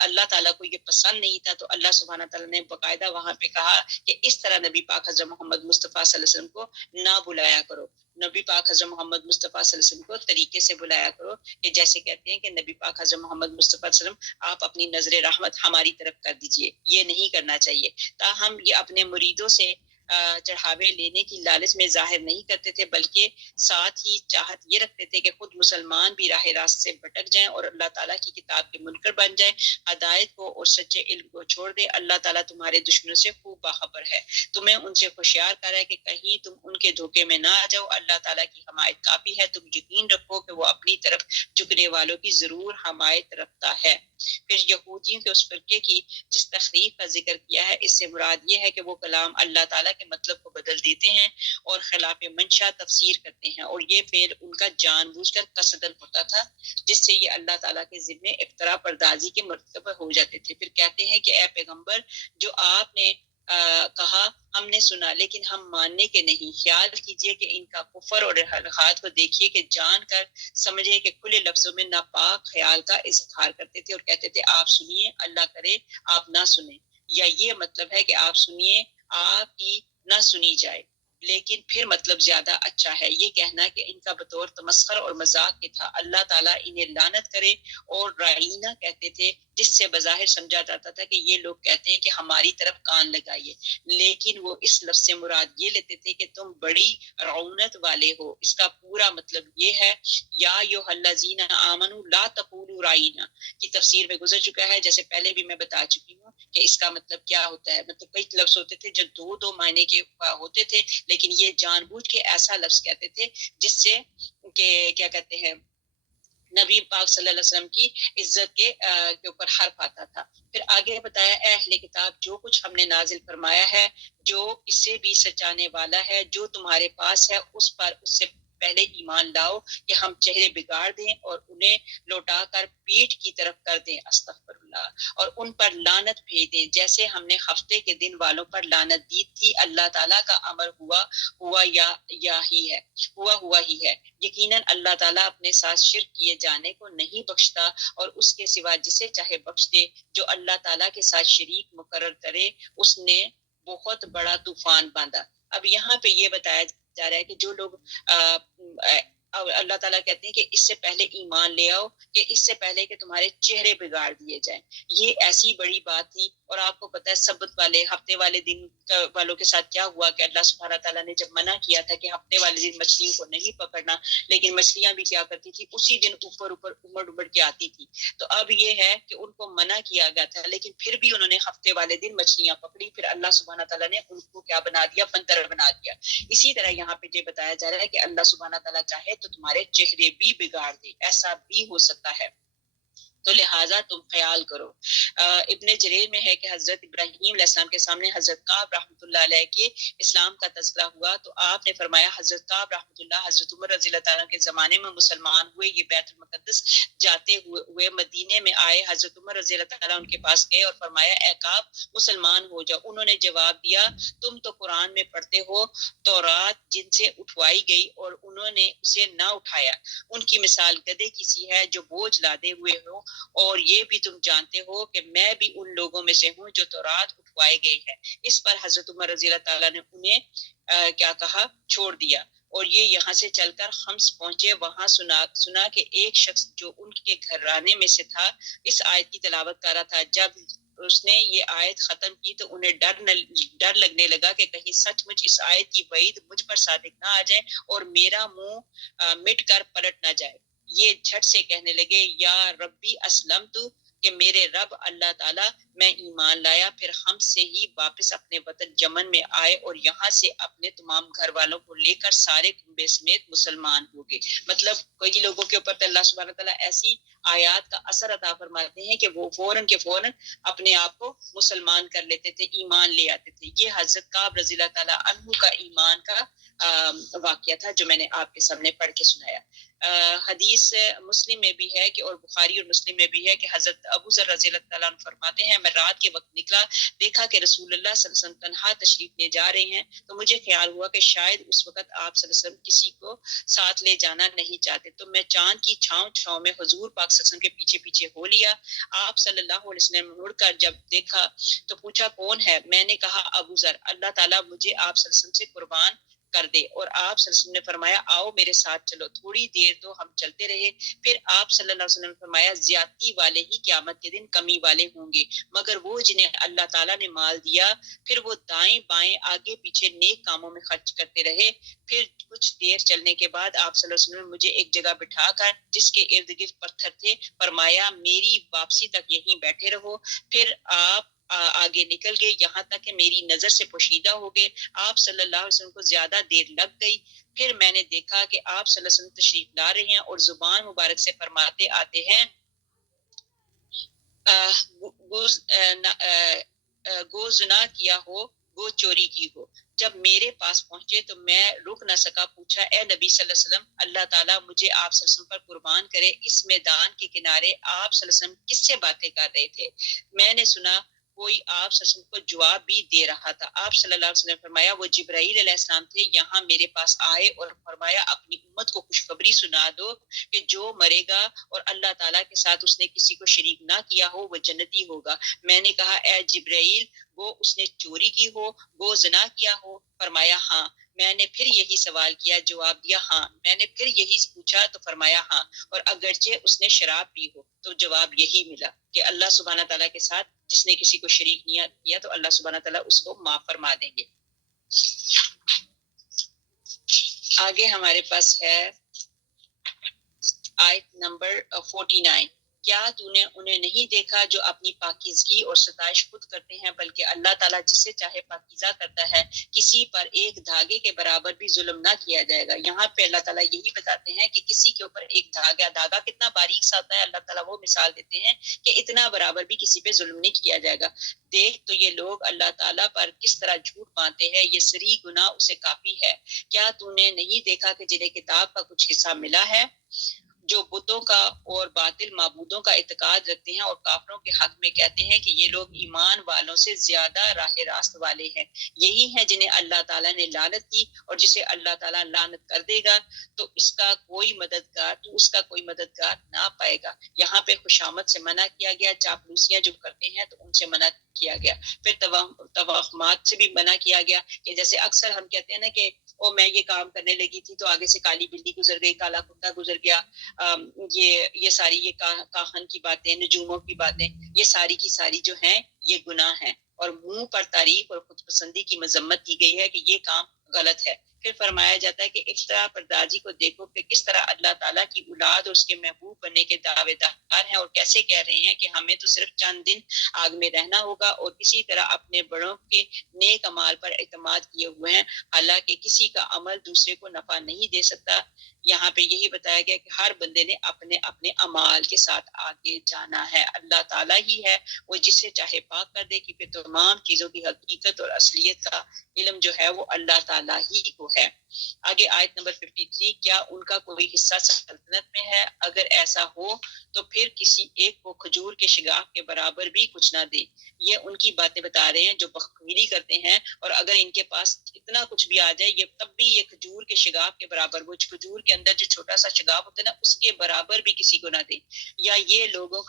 اللہ تعالیٰ کو یہ پسند نہیں تھا، تو اللہ سبحانہ تعالیٰ نے باقاعدہ وہاں پہ کہا کہ اس طرح نبی پاک حضرت محمد مصطفیٰ صلی اللہ علیہ وسلم کو نہ بلایا کرو۔ نبی پاک حضرت محمد مصطفیٰ صلی اللہ علیہ وسلم کو طریقے سے بلایا کرو کہ جیسے کہتے ہیں کہ نبی پاک حضرت محمد مصطفیٰ صلی اللہ علیہ وسلم آپ اپنی نظر رحمت ہماری طرف کر دیجئے، یہ نہیں کرنا چاہیے۔ تاہم یہ اپنے مریدوں سے چڑھاوے لینے کی لالچ میں ظاہر نہیں کرتے تھے، بلکہ ساتھ ہی چاہت یہ رکھتے تھے کہ خود مسلمان بھی راہ راست سے بھٹک جائیں اور اللہ تعالیٰ کی کتاب کے منکر بن جائیں، ہدایت کو اور سچے علم کو چھوڑ دے۔ اللہ تعالیٰ تمہارے دشمنوں سے خوب باخبر ہے، تمہیں ان سے ہوشیار کر ہے کہ کہیں تم ان کے دھوکے میں نہ آ جاؤ۔ اللہ تعالیٰ کی حمایت کافی ہے، تم یقین رکھو کہ وہ اپنی طرف جھکنے والوں کی ضرور حمایت رکھتا ہے۔ پھر یہودیوں کے اس فرقے کی جس تخریف کا ذکر کیا ہے، اس سے مراد یہ ہے کہ وہ کلام اللہ تعالیٰ کے مطلب کو بدل دیتے ہیں اور خلاف منشا تفسیر کرتے ہیں، اور یہ فعل ان کا جان بوجھ کر قصدن ہوتا تھا، جس سے یہ اللہ تعالیٰ کے ذمے افترا پردازی کے مرتبہ ہو جاتے تھے۔ پھر کہتے ہیں کہ اے پیغمبر، جو آپ نے کہا ہم نے سنا لیکن ہم ماننے کے نہیں، خیال کیجئے کہ ان کا کفر اور حالات کو دیکھیے کہ جان کر سمجھے کہ کھلے لفظوں میں ناپاک خیال کا اظہار کرتے تھے اور کہتے تھے آپ سنیے، اللہ کرے آپ نہ سنیں، یا یہ مطلب ہے کہ آپ سنیے، آپ کی نہ سنی جائے، لیکن پھر مطلب زیادہ اچھا ہے یہ کہنا کہ ان کا بطور تمسخر اور مذاق کے تھا، اللہ تعالیٰ انہیں لعنت کرے، اور رائنا کہتے تھے، جس سے بظاہر سمجھا جاتا تھا کہ یہ لوگ کہتے ہیں کہ ہماری طرف کان لگائیے، لیکن وہ اس لفظ سے مراد یہ لیتے تھے کہ تم بڑی رعونت والے ہو۔ اس کا پورا مطلب یہ ہے، یا ایھا الذین آمنوا لا تقولوا رائنا کی تفسیر میں گزر چکا ہے، جیسے پہلے بھی میں بتا چکی ہوں کہ اس کا مطلب کیا ہوتا ہے۔ مطلب کئی لفظ ہوتے تھے جو دو معنی کے ہوتے تھے، لیکن یہ جان بوجھ کے ایسا لفظ کہتے تھے جس سے کہ کیا کہتے ہیں نبی پاک صلی اللہ علیہ وسلم کی عزت کے اوپر حرف آتا تھا۔ پھر آگے بتایا اے اہل کتاب، جو کچھ ہم نے نازل فرمایا ہے جو اس سے بھی سچانے والا ہے، جو تمہارے پاس ہے اس پر اس سے پہلے ایمان لاؤ کہ ہم چہرے بگاڑ دیں اور انہیں لوٹا کر پیٹھ کی طرف کر دیں، استغفر اللہ، اور ان پر لعنت بھیج دیں جیسے ہم نے ہفتے کے دن والوں پر لعنت دی تھی۔ اللہ تعالیٰ کا امر ہوا ہی ہے، یقیناً اللہ تعالیٰ اپنے ساتھ شرک کیے جانے کو نہیں بخشتا اور اس کے سوا جسے چاہے بخش دے، جو اللہ تعالیٰ کے ساتھ شریک مقرر کرے اس نے بہت بڑا طوفان باندھا۔ اب یہاں پہ یہ بتایا جا رہا ہے کہ جو لوگ اللہ تعالیٰ کہتے ہیں کہ اس سے پہلے ایمان لے آؤ، کہ اس سے پہلے کہ تمہارے چہرے بگاڑ دیے جائیں، یہ ایسی بڑی بات تھی۔ اور آپ کو پتہ ہے سبت والے ہفتے والے دن والوں کے ساتھ کیا ہوا کہ اللہ سبحانہ تعالیٰ نے جب منع کیا تھا کہ ہفتے والے دن مچھلیوں کو نہیں پکڑنا، لیکن مچھلیاں بھی کیا کرتی تھی اسی دن اوپر امڑ کے آتی تھی۔ تو اب یہ ہے کہ ان کو منع کیا گیا تھا، لیکن پھر بھی انہوں نے ہفتے والے دن مچھلیاں پکڑی، پھر اللہ سبحانہ تعالیٰ نے ان کو کیا بنا دیا، بندر بنا دیا۔ اسی طرح یہاں پہ یہ بتایا جا رہا ہے کہ اللہ سبحانہ تعالیٰ چاہے تو تمہارے چہرے بھی بگاڑ دے، ایسا بھی ہو سکتا ہے۔ تو لہٰذا تم خیال کرو۔ ابن جریر میں ہے کہ حضرت ابراہیم علیہ السلام کے سامنے حضرت کعب رحمۃ اللہ علیہ کے اسلام کا تذکرہ ہوا تو آپ نے فرمایا حضرت کعب رحمۃ اللہ حضرت عمر رضی اللہ تعالیٰ کے زمانے میں مسلمان ہوئے، یہ بیت المقدس جاتے ہوئے مدینے میں آئے، حضرت عمر رضی اللہ تعالیٰ ان کے پاس گئے اور فرمایا اے کعب مسلمان ہو جاؤ۔ انہوں نے جواب دیا تم تو قرآن میں پڑھتے ہو تورات جن سے اٹھوائی گئی اور انہوں نے اسے نہ اٹھایا، ان کی مثال گدھے کی سی ہے جو بوجھ لادے ہوئے ہو، اور یہ بھی تم جانتے ہو کہ میں بھی ان لوگوں میں سے ہوں جو تورات اٹھوائے گئے ہیں۔ اس پر حضرت عمر رضی اللہ تعالیٰ نے انہیں کیا کہا، چھوڑ دیا، اور یہ یہاں سے چل کر خمس پہنچے، وہاں سنا کہ ایک شخص جو ان کے گھرانے میں سے تھا اس آیت کی تلاوت کر رہا تھا۔ جب اس نے یہ آیت ختم کی تو انہیں ڈر لگنے لگا کہ کہیں سچ مچ اس آیت کی وعید مجھ پر صادق نہ آ جائے اور میرا منہ مٹ کر پلٹ نہ جائے۔ یہ جھٹ سے کہنے لگے یا ربی اسلمت، کہ میرے رب اللہ تعالیٰ میں ایمان لایا، پھر ہم سے ہی واپس اپنے وطن یمن میں آئے اور یہاں سے اپنے تمام گھر والوں کو لے کر سارے کنبے سمیت مسلمان ہو گئے۔ مطلب کئی لوگوں کے اوپر اللہ سبحانہ تعالیٰ ایسی آیات کا اثر عطا فرماتے ہیں کہ وہ فوراً کے فوراً اپنے آپ کو مسلمان کر لیتے تھے، ایمان لے آتے تھے۔ یہ حضرت کعب رضی اللہ تعالیٰ عنہ کا ایمان کا واقعہ تھا جو میں نے آپ کے سامنے پڑھ کے سنایا۔ حدیث مسلم میں بھی ہے کہ اور بخاری اور مسلم میں بھی ہے کہ حضرت ابو ذر رضی اللہ تعالیٰ عنہ فرماتے ہیں میں رات کے وقت نکلا، دیکھا کہ رسول اللہ صلی اللہ علیہ وسلم تنہا تشریف لے جا رہے ہیں، تو مجھے خیال ہوا کہ شاید اس وقت آپ صلی اللہ علیہ وسلم کسی کو ساتھ لے جانا نہیں چاہتے، تو میں چاند کی چھاؤں میں حضور پاک صلی اللہ علیہ وسلم کے پیچھے پیچھے ہو لیا۔ آپ صلی اللہ علیہ وسلم مڑ کر جب دیکھا تو پوچھا کون ہے؟ میں نے کہا ابو ذر، اللہ تعالیٰ مجھے آپ صلی اللہ علیہ وسلم سے قربان کر دے، اور آپ صلی اللہ علیہ وسلم نے فرمایا آؤ میرے ساتھ چلو۔ تھوڑی دیر تو ہم چلتے رہے، پھر آپ صلی اللہ علیہ وسلم نے فرمایا زیادتی والے ہی قیامت کے دن کمی والے ہوں گے، مگر وہ جنہیں اللہ تعالیٰ نے مال دیا پھر وہ دائیں بائیں آگے پیچھے نیک کاموں میں خرچ کرتے رہے۔ پھر کچھ دیر چلنے کے بعد آپ صلی اللہ علیہ وسلم نے مجھے ایک جگہ بٹھا کر جس کے ارد گرد پتھر تھے فرمایا میری واپسی تک یہیں بیٹھے رہو، پھر آپ آگے نکل گئے یہاں تک کہ میری نظر سے پوشیدہ ہو گئے۔ آپ صلی اللہ علیہ وسلم کو زیادہ دیر لگ گئی، پھر میں نے دیکھا کہ آپ صلی اللہ علیہ وسلم تشریف لا رہے ہیں اور زبان مبارک سے فرماتے آتے ہیں گو زنا کیا ہو، گو چوری کی ہو۔ جب میرے پاس پہنچے تو میں رک نہ سکا، پوچھا اے نبی صلی اللہ علیہ وسلم اللہ تعالیٰ مجھے آپ صلی اللہ علیہ وسلم پر قربان کرے، اس میدان کے کنارے آپ صلی اللہ علیہ وسلم کس سے باتیں کر رہے تھے؟ میں نے سنا کوئی آپ صلی اللہ علیہ وسلم کو جواب بھی دے رہا تھا۔ آپ صلی اللہ علیہ وسلم نے فرمایا وہ جبرائیل علیہ السلام تھے، یہاں میرے پاس آئے اور فرمایا اپنی امت کو خوشخبری سنا دو کہ جو مرے گا اور اللہ تعالیٰ کے ساتھ اس نے کسی کو شریک نہ کیا ہو وہ جنتی ہوگا۔ میں نے کہا اے جبرائیل وہ اس نے چوری کی ہو، وہ زنا کیا ہو؟ فرمایا ہاں۔ میں نے پھر یہی سوال کیا، جواب دیا ہاں۔ میں نے پھر یہی پوچھا تو فرمایا ہاں، اور اگرچہ اس نے شراب پی ہو، تو جواب یہی ملا کہ اللہ سبحانہ تعالیٰ کے ساتھ جس نے کسی کو شریک نہیں کیا تو اللہ سبحانہ تعالیٰ اس کو معاف فرما دیں گے۔ آگے ہمارے پاس ہے آیت نمبر 49، کیا تو نے انہیں نہیں دیکھا جو اپنی پاکیزگی اور ستائش خود کرتے ہیں، بلکہ اللہ تعالیٰ جسے چاہے پاکیزہ کرتا ہے، کسی پر ایک دھاگے کے برابر بھی ظلم نہ کیا جائے گا۔ یہاں پہ اللہ تعالیٰ یہی بتاتے ہیں کہ کسی کے اوپر ایک دھاگا کتنا باریک سا ہوتا ہے، اللہ تعالیٰ وہ مثال دیتے ہیں کہ اتنا برابر بھی کسی پہ ظلم نہیں کیا جائے گا۔ دیکھ تو یہ لوگ اللہ تعالیٰ پر کس طرح جھوٹ باندھتے ہیں، یہ سری گناہ اسے کافی ہے۔ کیا تو نے نہیں دیکھا کہ جنہیں کتاب کا کچھ حصہ ملا ہے، جو بتوں کا اور باطل معبودوں کا اعتقاد رکھتے ہیں اور کافروں کے حق میں کہتے ہیں کہ یہ لوگ ایمان والوں سے زیادہ راہ راست والے ہیں، یہی ہیں جنہیں اللہ تعالیٰ نے لعنت کی، اور جسے اللہ تعالیٰ لعنت کر دے گا تو اس کا کوئی مددگار نہ پائے گا۔ یہاں پہ خوشامد سے منع کیا گیا، چاپلوسیاں جو کرتے ہیں تو ان سے منع کیا گیا، پھر توہمات سے بھی منع کیا گیا، کہ جیسے اکثر ہم کہتے ہیں نا کہ او میں یہ کام کرنے لگی تھی تو آگے سے کالی بلی گزر گئی، کالا کتا گزر گیا، یہ ساری یہ کاہن کی باتیں، نجوموں کی باتیں، یہ ساری کی ساری جو ہیں یہ گناہ ہیں، اور منہ پر تعریف اور خود پسندی کی مذمت کی گئی ہے کہ یہ کام غلط ہے۔ پھر فرمایا جاتا ہے کہ اختراع پردازی کو دیکھو کہ کس طرح اللہ تعالیٰ کی اولاد اور اس کے محبوب بننے کے دعوے دار ہیں اور کیسے کہہ رہے ہیں کہ ہمیں تو صرف چند دن آگ میں رہنا ہوگا، اور اسی طرح اپنے بڑوں کے نیک اعمال پر اعتماد کیے ہوئے ہیں، حالانکہ کسی کا عمل دوسرے کو نفع نہیں دے سکتا۔ یہاں پہ یہی بتایا گیا کہ ہر بندے نے اپنے اپنے اعمال کے ساتھ آگے جانا ہے۔ اللہ تعالیٰ ہی ہے وہ جسے چاہے پاک کر دے، کیونکہ تمام چیزوں کی حقیقت اور اصلیت کا علم جو ہے وہ اللہ تعالیٰ ہی کو ہے۔ آگے آیت نمبر 53، کیا ان کا کوئی حصہ سلطنت میں ہے؟ اگر ایسا ہو تو پھر کسی ایک کو کھجور کے شگاف کے برابر بھی کچھ نہ دے۔ یہ ان کی باتیں بتا رہے ہیں جو بخیلی کرتے ہیں، اور اگر ان کے پاس اتنا کچھ بھی آ جائے یہ تب بھی یہ کھجور کے شگاف کے برابر، وہ کھجور کے اندر جو چھوٹا سا شگاف ہوتا ہے نا اس کے برابر بھی کسی کو نہ دے، یا یہ لوگوں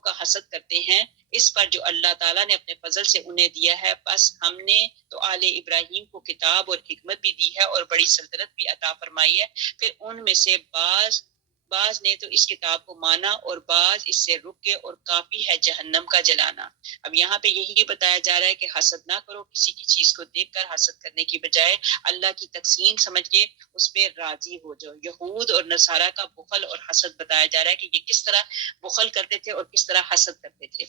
کا حسد کرتے ہیں اس پر جو اللہ تعالیٰ نے اپنے فضل سے انہیں دیا ہے۔ بس ہم نے تو آل ابراہیم کو کتاب اور حکمت بھی دی ہے اور بڑی سلطنت بھی عطا فرمائی ہے، پھر ان میں سے بعض نے تو اس کتاب کو مانا اور بعض اس سے رکے، اور کافی ہے جہنم کا جلانا۔ اب یہاں پہ یہی بتایا جا رہا ہے کہ حسد نہ کرو، کسی کی چیز کو دیکھ کر حسد کرنے کی بجائے اللہ کی تقسیم سمجھ کے اس پہ راضی ہو جاؤ۔ یہود اور نصارہ کا بخل اور حسد بتایا جا رہا ہے کہ یہ کس طرح بخل کرتے تھے اور کس طرح حسد کرتے تھے۔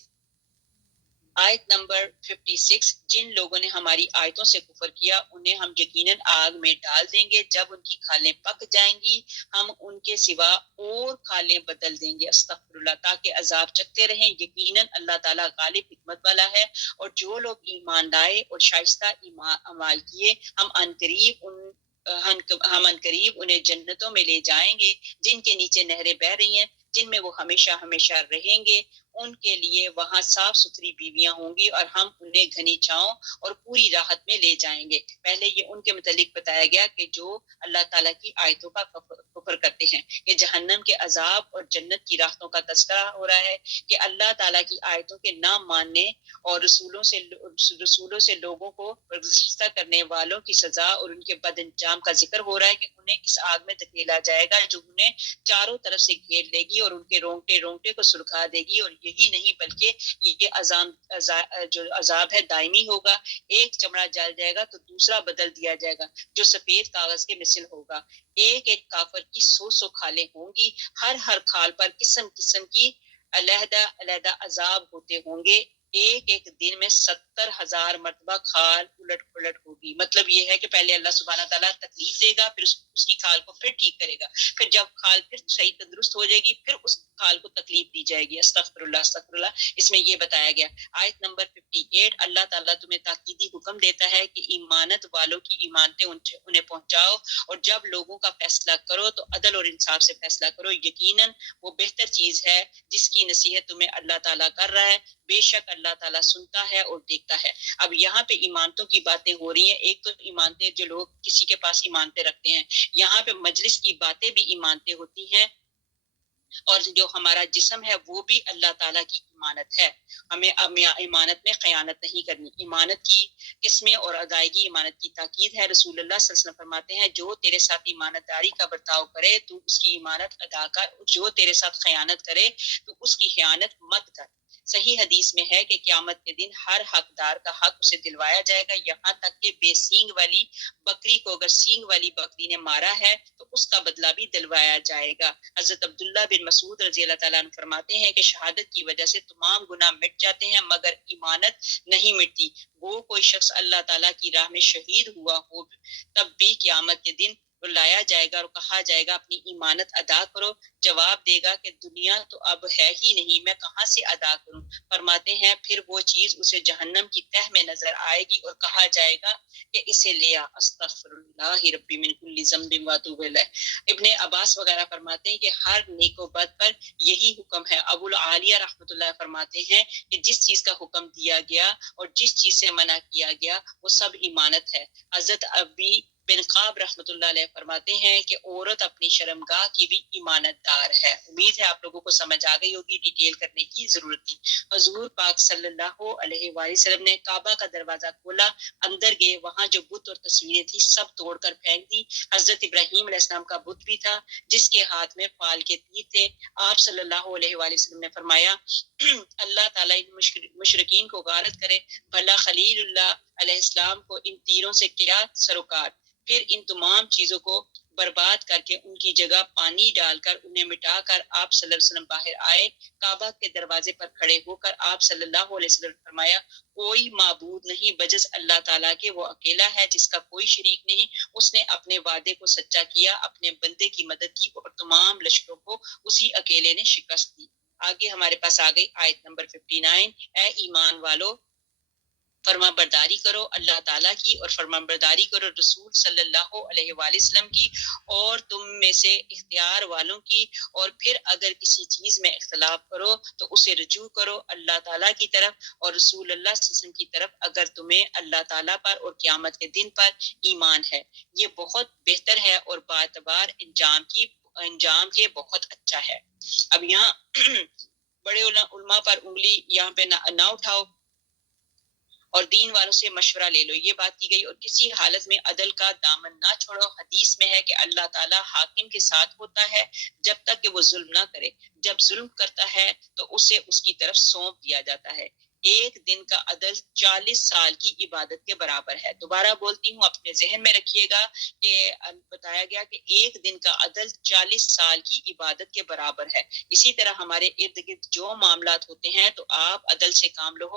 آیت نمبر 56، جن لوگوں نے ہماری آیتوں سے کفر کیا انہیں ہم یقیناً آگ میں ڈال دیں گے، جب ان کی کھالیں پک جائیں گی ہم ان کے سوا اور کھالیں بدل دیں گے، استغفر اللہ، تاکہ عذاب چکتے رہیں۔ یقیناً اللہ تعالیٰ غالب حکمت والا ہے، اور جو لوگ ایمان لائے اور شائستہ اعمال کیے ہم عنقریب انہیں جنتوں میں لے جائیں گے جن کے نیچے نہریں بہہ رہی ہیں، جن میں وہ ہمیشہ ہمیشہ رہیں گے، ان کے لیے وہاں صاف ستھری بیویاں ہوں گی اور ہم انہیں گھنی چھاؤں اور پوری راحت میں لے جائیں گے۔ پہلے یہ ان کے متعلق بتایا گیا کہ جو اللہ تعالیٰ کی آیتوں کا کفر کرتے ہیں، یہ جہنم کے عذاب اور جنت کی راحتوں کا تذکرہ ہو رہا ہے کہ اللہ تعالیٰ کی آیتوں کے نہ ماننے اور رسولوں سے لوگوں کو برگزیدہ کرنے والوں کی سزا اور ان کے بد انجام کا ذکر ہو رہا ہے کہ انہیں اس آگ میں دھکیلا جائے گا جو انہیں چاروں طرف سے گھیر لے گی اور ان کے رونگٹے کو سرخا دے گی، اور یہی نہیں بلکہ یہ جو عذاب ہے دائمی ہوگا۔ ایک چمڑا جل جائے گا تو دوسرا بدل دیا جائے گا جو سفید کاغذ کے مثل ہوگا۔ ایک ایک کافر کی 100 کھالیں ہوں گی، ہر کھال پر قسم قسم کی علیحدہ عذاب ہوتے ہوں گے، ایک ایک دن میں 70,000 مرتبہ کھال الٹ پلٹ ہوگی۔ مطلب یہ ہے کہ پہلے اللہ سبحانہ تعالیٰ تکلیف دے گا، پھر اس کی کھال کو پھر ٹھیک کرے گا، پھر جب کھال پھر صحیح تندرست ہو جائے گی پھر اس کھال کو تکلیف دی جائے گی۔ استغفر اللہ، اس میں یہ بتایا گیا۔ آیت نمبر 58، اللہ تعالیٰ تمہیں تاکیدی حکم دیتا ہے کہ ایمانت والوں کی ایمانتیں انہیں پہنچاؤ، اور جب لوگوں کا فیصلہ کرو تو عدل اور انصاف سے فیصلہ کرو، یقیناً وہ بہتر چیز ہے جس کی نصیحت تمہیں اللہ تعالیٰ کر رہا ہے، بے شک اللہ تعالیٰ سنتا ہے اور دیکھتا ہے۔ اب یہاں پہ ایمانتوں کی باتیں ہو رہی ہیں، ایک تو ایمانتیں جو لوگ کسی کے پاس ایمانتیں رکھتے ہیں، یہاں پہ مجلس کی باتیں بھی ایمانتیں ہوتی ہیں، اور جو ہمارا جسم ہے وہ بھی اللہ تعالیٰ کی امانت ہے۔ ہمیں امانت میں خیانت نہیں کرنی۔ امانت کی قسمیں اور ادائیگی امانت کی تاکید ہے۔ رسول اللہ صلی اللہ علیہ وسلم فرماتے ہیں جو تیرے ساتھ ایمانت داری کا برتاؤ کرے تو اس کی امانت ادا کر، جو تیرے ساتھ خیانت کرے تو اس کی خیانت مت کر۔ صحیح حدیث میں ہے کہ قیامت کے دن ہر حقدار کا حق اسے دلوایا جائے گا، یہاں تک کہ بے سینگ والی بکری کو اگر سینگ والی بکری نے مارا ہے تو اس کا بدلہ بھی دلوایا جائے گا۔ حضرت عبداللہ بن مسعود رضی اللہ تعالیٰ عنہ فرماتے ہیں کہ شہادت کی وجہ سے تمام گناہ مٹ جاتے ہیں مگر ایمانت نہیں مٹتی۔ وہ کوئی شخص اللہ تعالیٰ کی راہ میں شہید ہوا ہو تب بھی قیامت کے دن بلایا جائے گا اور کہا جائے گا اپنی ایمانت ادا کرو، جواب دے گا کہ دنیا تو اب ہے ہی نہیں، میں کہاں سے ادا کروں؟ فرماتے ہیں پھر وہ چیز اسے جہنم کی تہ میں نظر آئے گی اور کہا جائے گا کہ اسے لیا، استغفر اللہ ربی من کل ذنب واتوب الیہ۔ ابن عباس وغیرہ فرماتے ہیں کہ ہر نیک و بد پر یہی حکم ہے۔ ابو العالیہ رحمۃ اللہ فرماتے ہیں کہ جس چیز کا حکم دیا گیا اور جس چیز سے منع کیا گیا وہ سب ایمانت ہے۔ حضرت بن قاب رحمۃ اللہ علیہ فرماتے ہیں کہ عورت اپنی شرمگاہ کی بھی ایمانت دار ہے. امید ہے آپ لوگوں کو سمجھ آ گئی ہوگی، ڈیٹیل کرنے کی ضرورت تھی. حضور پاک صلی اللہ علیہ وآلہ وسلم نے کعبہ کا دروازہ کھولا، اندر گئے، وہاں جو بت اور تصویریں تھی سب توڑ کر پھینک دی. حضرت ابراہیم علیہ السلام کا بت بھی تھا جس کے ہاتھ میں فال کے تیر تھے. آپ صلی اللہ علیہ وآلہ وسلم نے فرمایا اللہ تعالیٰ ان مشرکین کو غارت کرے، بھلا خلیل اللہ علیہ السلام کو ان تیروں سے کیا سروکار. پھر ان تمام چیزوں کو برباد کر کے ان کی جگہ پانی ڈال کر انہیں مٹا کر آپ صلی اللہ علیہ وسلم باہر آئے. کعبہ کے دروازے پر کھڑے ہو کر آپ صلی اللہ علیہ وسلم نے فرمایا کوئی معبود نہیں بجز اللہ تعالیٰ کے، وہ اکیلا ہے جس کا کوئی شریک نہیں. اس نے اپنے وعدے کو سچا کیا، اپنے بندے کی مدد کی اور تمام لشکروں کو اسی اکیلے نے شکست دی. آگے ہمارے پاس آ گئی آیت نمبر 59. اے ایمان والو، فرما برداری کرو اللہ تعالیٰ کی اور فرما برداری کرو رسول صلی اللہ علیہ وآلہ وسلم کی اور تم میں سے اختیار والوں کی. اور پھر اگر کسی چیز میں اختلاف کرو تو اسے رجوع کرو اللہ تعالیٰ کی طرف اور رسول اللہ صلی اللہ علیہ وسلم کی طرف اگر تمہیں اللہ تعالیٰ پر اور قیامت کے دن پر ایمان ہے. یہ بہت بہتر ہے اور باعتبار انجام کے بہت اچھا ہے. اب یہاں بڑے علماء پر انگلی یہاں پہ نہ اٹھاؤ اور دین والوں سے مشورہ لے لو، یہ بات کی گئی. اور کسی حالت میں عدل کا دامن نہ چھوڑو. حدیث میں ہے کہ اللہ تعالیٰ حاکم کے ساتھ ہوتا ہے جب تک کہ وہ ظلم نہ کرے، جب ظلم کرتا ہے تو اسے اس کی طرف سونپ دیا جاتا ہے. ایک دن کا عدل 40 سال کی عبادت کے برابر ہے. دوبارہ بولتی ہوں، اپنے ذہن میں رکھیے گا کہ بتایا گیا کہ ایک دن کا عدل 40 سال کی عبادت کے برابر ہے. اسی طرح ہمارے ارد گرد جو معاملات ہوتے ہیں تو آپ عدل سے کام لو.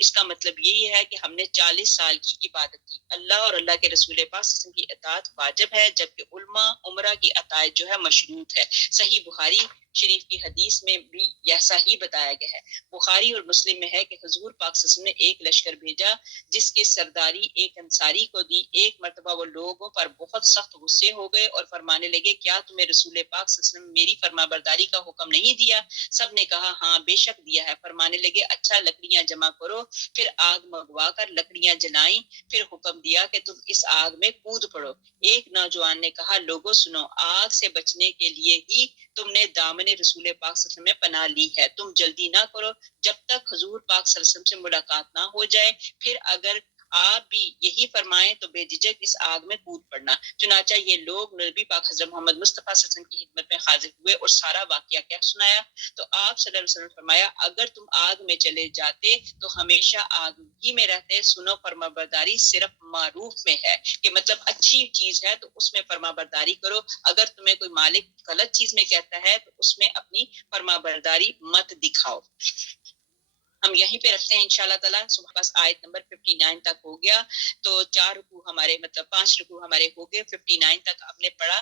اس کا مطلب یہی ہے کہ ہم نے 40 سال کی عبادت کی. اللہ اور اللہ کے رسول پاک صلی اللہ علیہ وسلم کی اطاعت واجب ہے، جبکہ علماء عمرہ کی اطاعت جو ہے مشروط ہے. صحیح بخاری شریف کی حدیث میں بھی ایسا ہی بتایا گیا ہے. بخاری اور مسلم میں ہے کہ حضور پاک صلی اللہ علیہ وسلم نے ایک لشکر بھیجا جس کی سرداری ایک انصاری کو دی. ایک مرتبہ وہ لوگوں پر بہت سخت غصے ہو گئے اور فرمانے لگے کیا تمہیں رسول پاک صلی اللہ علیہ وسلم میری فرما برداری کا حکم نہیں دیا؟ سب نے کہا ہاں بے شک دیا ہے. فرمانے لگے اچھا لکڑیاں جمع کرو. پھر آگ منگوا کر لکڑیاں جلائیں. پھر حکم دیا کہ تم اس آگ میں کود پڑو. ایک نوجوان نے کہا لوگوں سنو، آگ سے بچنے کے لیے ہی تم نے دامن رسول پاک صلی اللہ علیہ وسلم میں پناہ لی ہے. تم جلدی نہ کرو جب تک حضور پاک صلی اللہ علیہ وسلم سے ملاقات نہ ہو جائے. پھر اگر آپ بھی یہی فرمائیں تو بے جھجک اس آگ میں کود پڑنا. چنانچہ یہ لوگ نبی پاک حضرت محمد مصطفیٰ صلی اللہ علیہ وسلم کی خدمت میں حاضر ہوئے اور سارا واقعہ کیا سنایا. تو آپ صلی اللہ علیہ وسلم نے فرمایا اگر تم آگ میں چلے جاتے تو ہمیشہ آگ ہی میں رہتے. سنو فرما برداری صرف معروف میں ہے کہ مطلب اچھی چیز ہے تو اس میں فرما برداری کرو. اگر تمہیں کوئی مالک غلط چیز میں کہتا ہے تو اس میں اپنی فرما برداری مت دکھاؤ. ہم یہیں پہ رکھتے ہیں انشاءاللہ تعالیٰ. صبح پاس آیت نمبر 59 تک ہو گیا تو 4 رکوع ہمارے مطلب 5 رکوع ہمارے ہو گئے. 59 تک آپ نے پڑھا.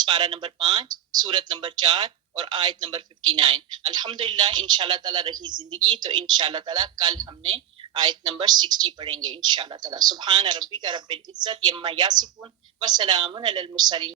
سپارہ نمبر 5 سورت نمبر 4 اور آیت نمبر 59. الحمدللہ انشاءاللہ تعالیٰ رہی زندگی تو انشاءاللہ تعالیٰ کل ہم نے آیت نمبر 60 پڑھیں گے انشاءاللہ تعالیٰ. سبحان ربک رب العزت عما یصفون وسلام علی المرسلین.